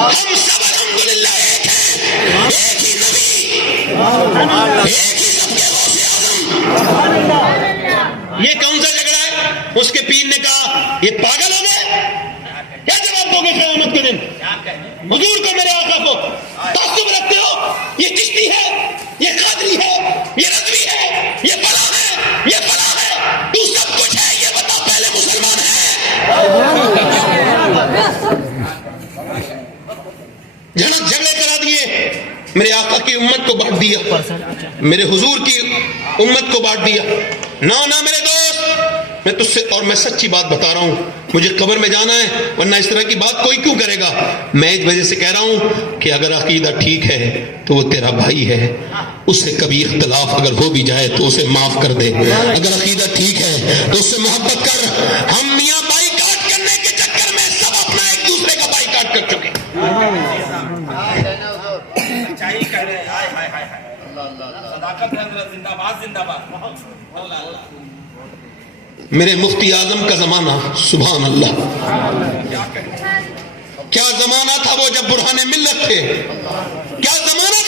ہم سب الحمدللہ ایک ہیں، ایک ہی نبی، ایک ہی سب کے غوث اعظم۔ یہ کون سا جھگڑا ہے؟ اس کے پیر نے کہا یہ پاگل ہو گئے، کیا جواب دو گے قیامت کے دن؟ حضور کو، میرے آقا کو تعصب رکھتے ہو، یہ چشتی ہے، یہ قادری ہے، یہ رضوی ہے، یہ فلاں ہے، یہ فلاں ہے، تو سب کچھ ہے، یہ بتا پہلے مسلمان ہے؟ جھگڑے کرا دیے، میرے آقا کی امت کو بانٹ دیا، میرے حضور کی امت کو بانٹ دیا۔ نہ میرے دوست، میں تجھ سے، اور میں سچی بات بتا رہا ہوں، مجھے قبر میں جانا ہے، ورنہ اس طرح کی بات کوئی کیوں کرے گا؟ میں اس وجہ سے کہہ رہا ہوں کہ اگر عقیدہ ٹھیک ہے تو وہ تیرا بھائی ہے، اس سے کبھی اختلاف اگر ہو بھی جائے تو اسے معاف کر دے، اگر عقیدہ ٹھیک ہے تو اس سے محبت کر۔ ہم میاں بائی کاٹ کرنے کے چکر میں سب اپنا ایک دوسرے کا بائی کاٹ کر چکے۔ میرے مفتی اعظم کا زمانہ، سبحان اللہ، کیا زمانہ تھا وہ جب برہان ملت تھے، کیا زمانہ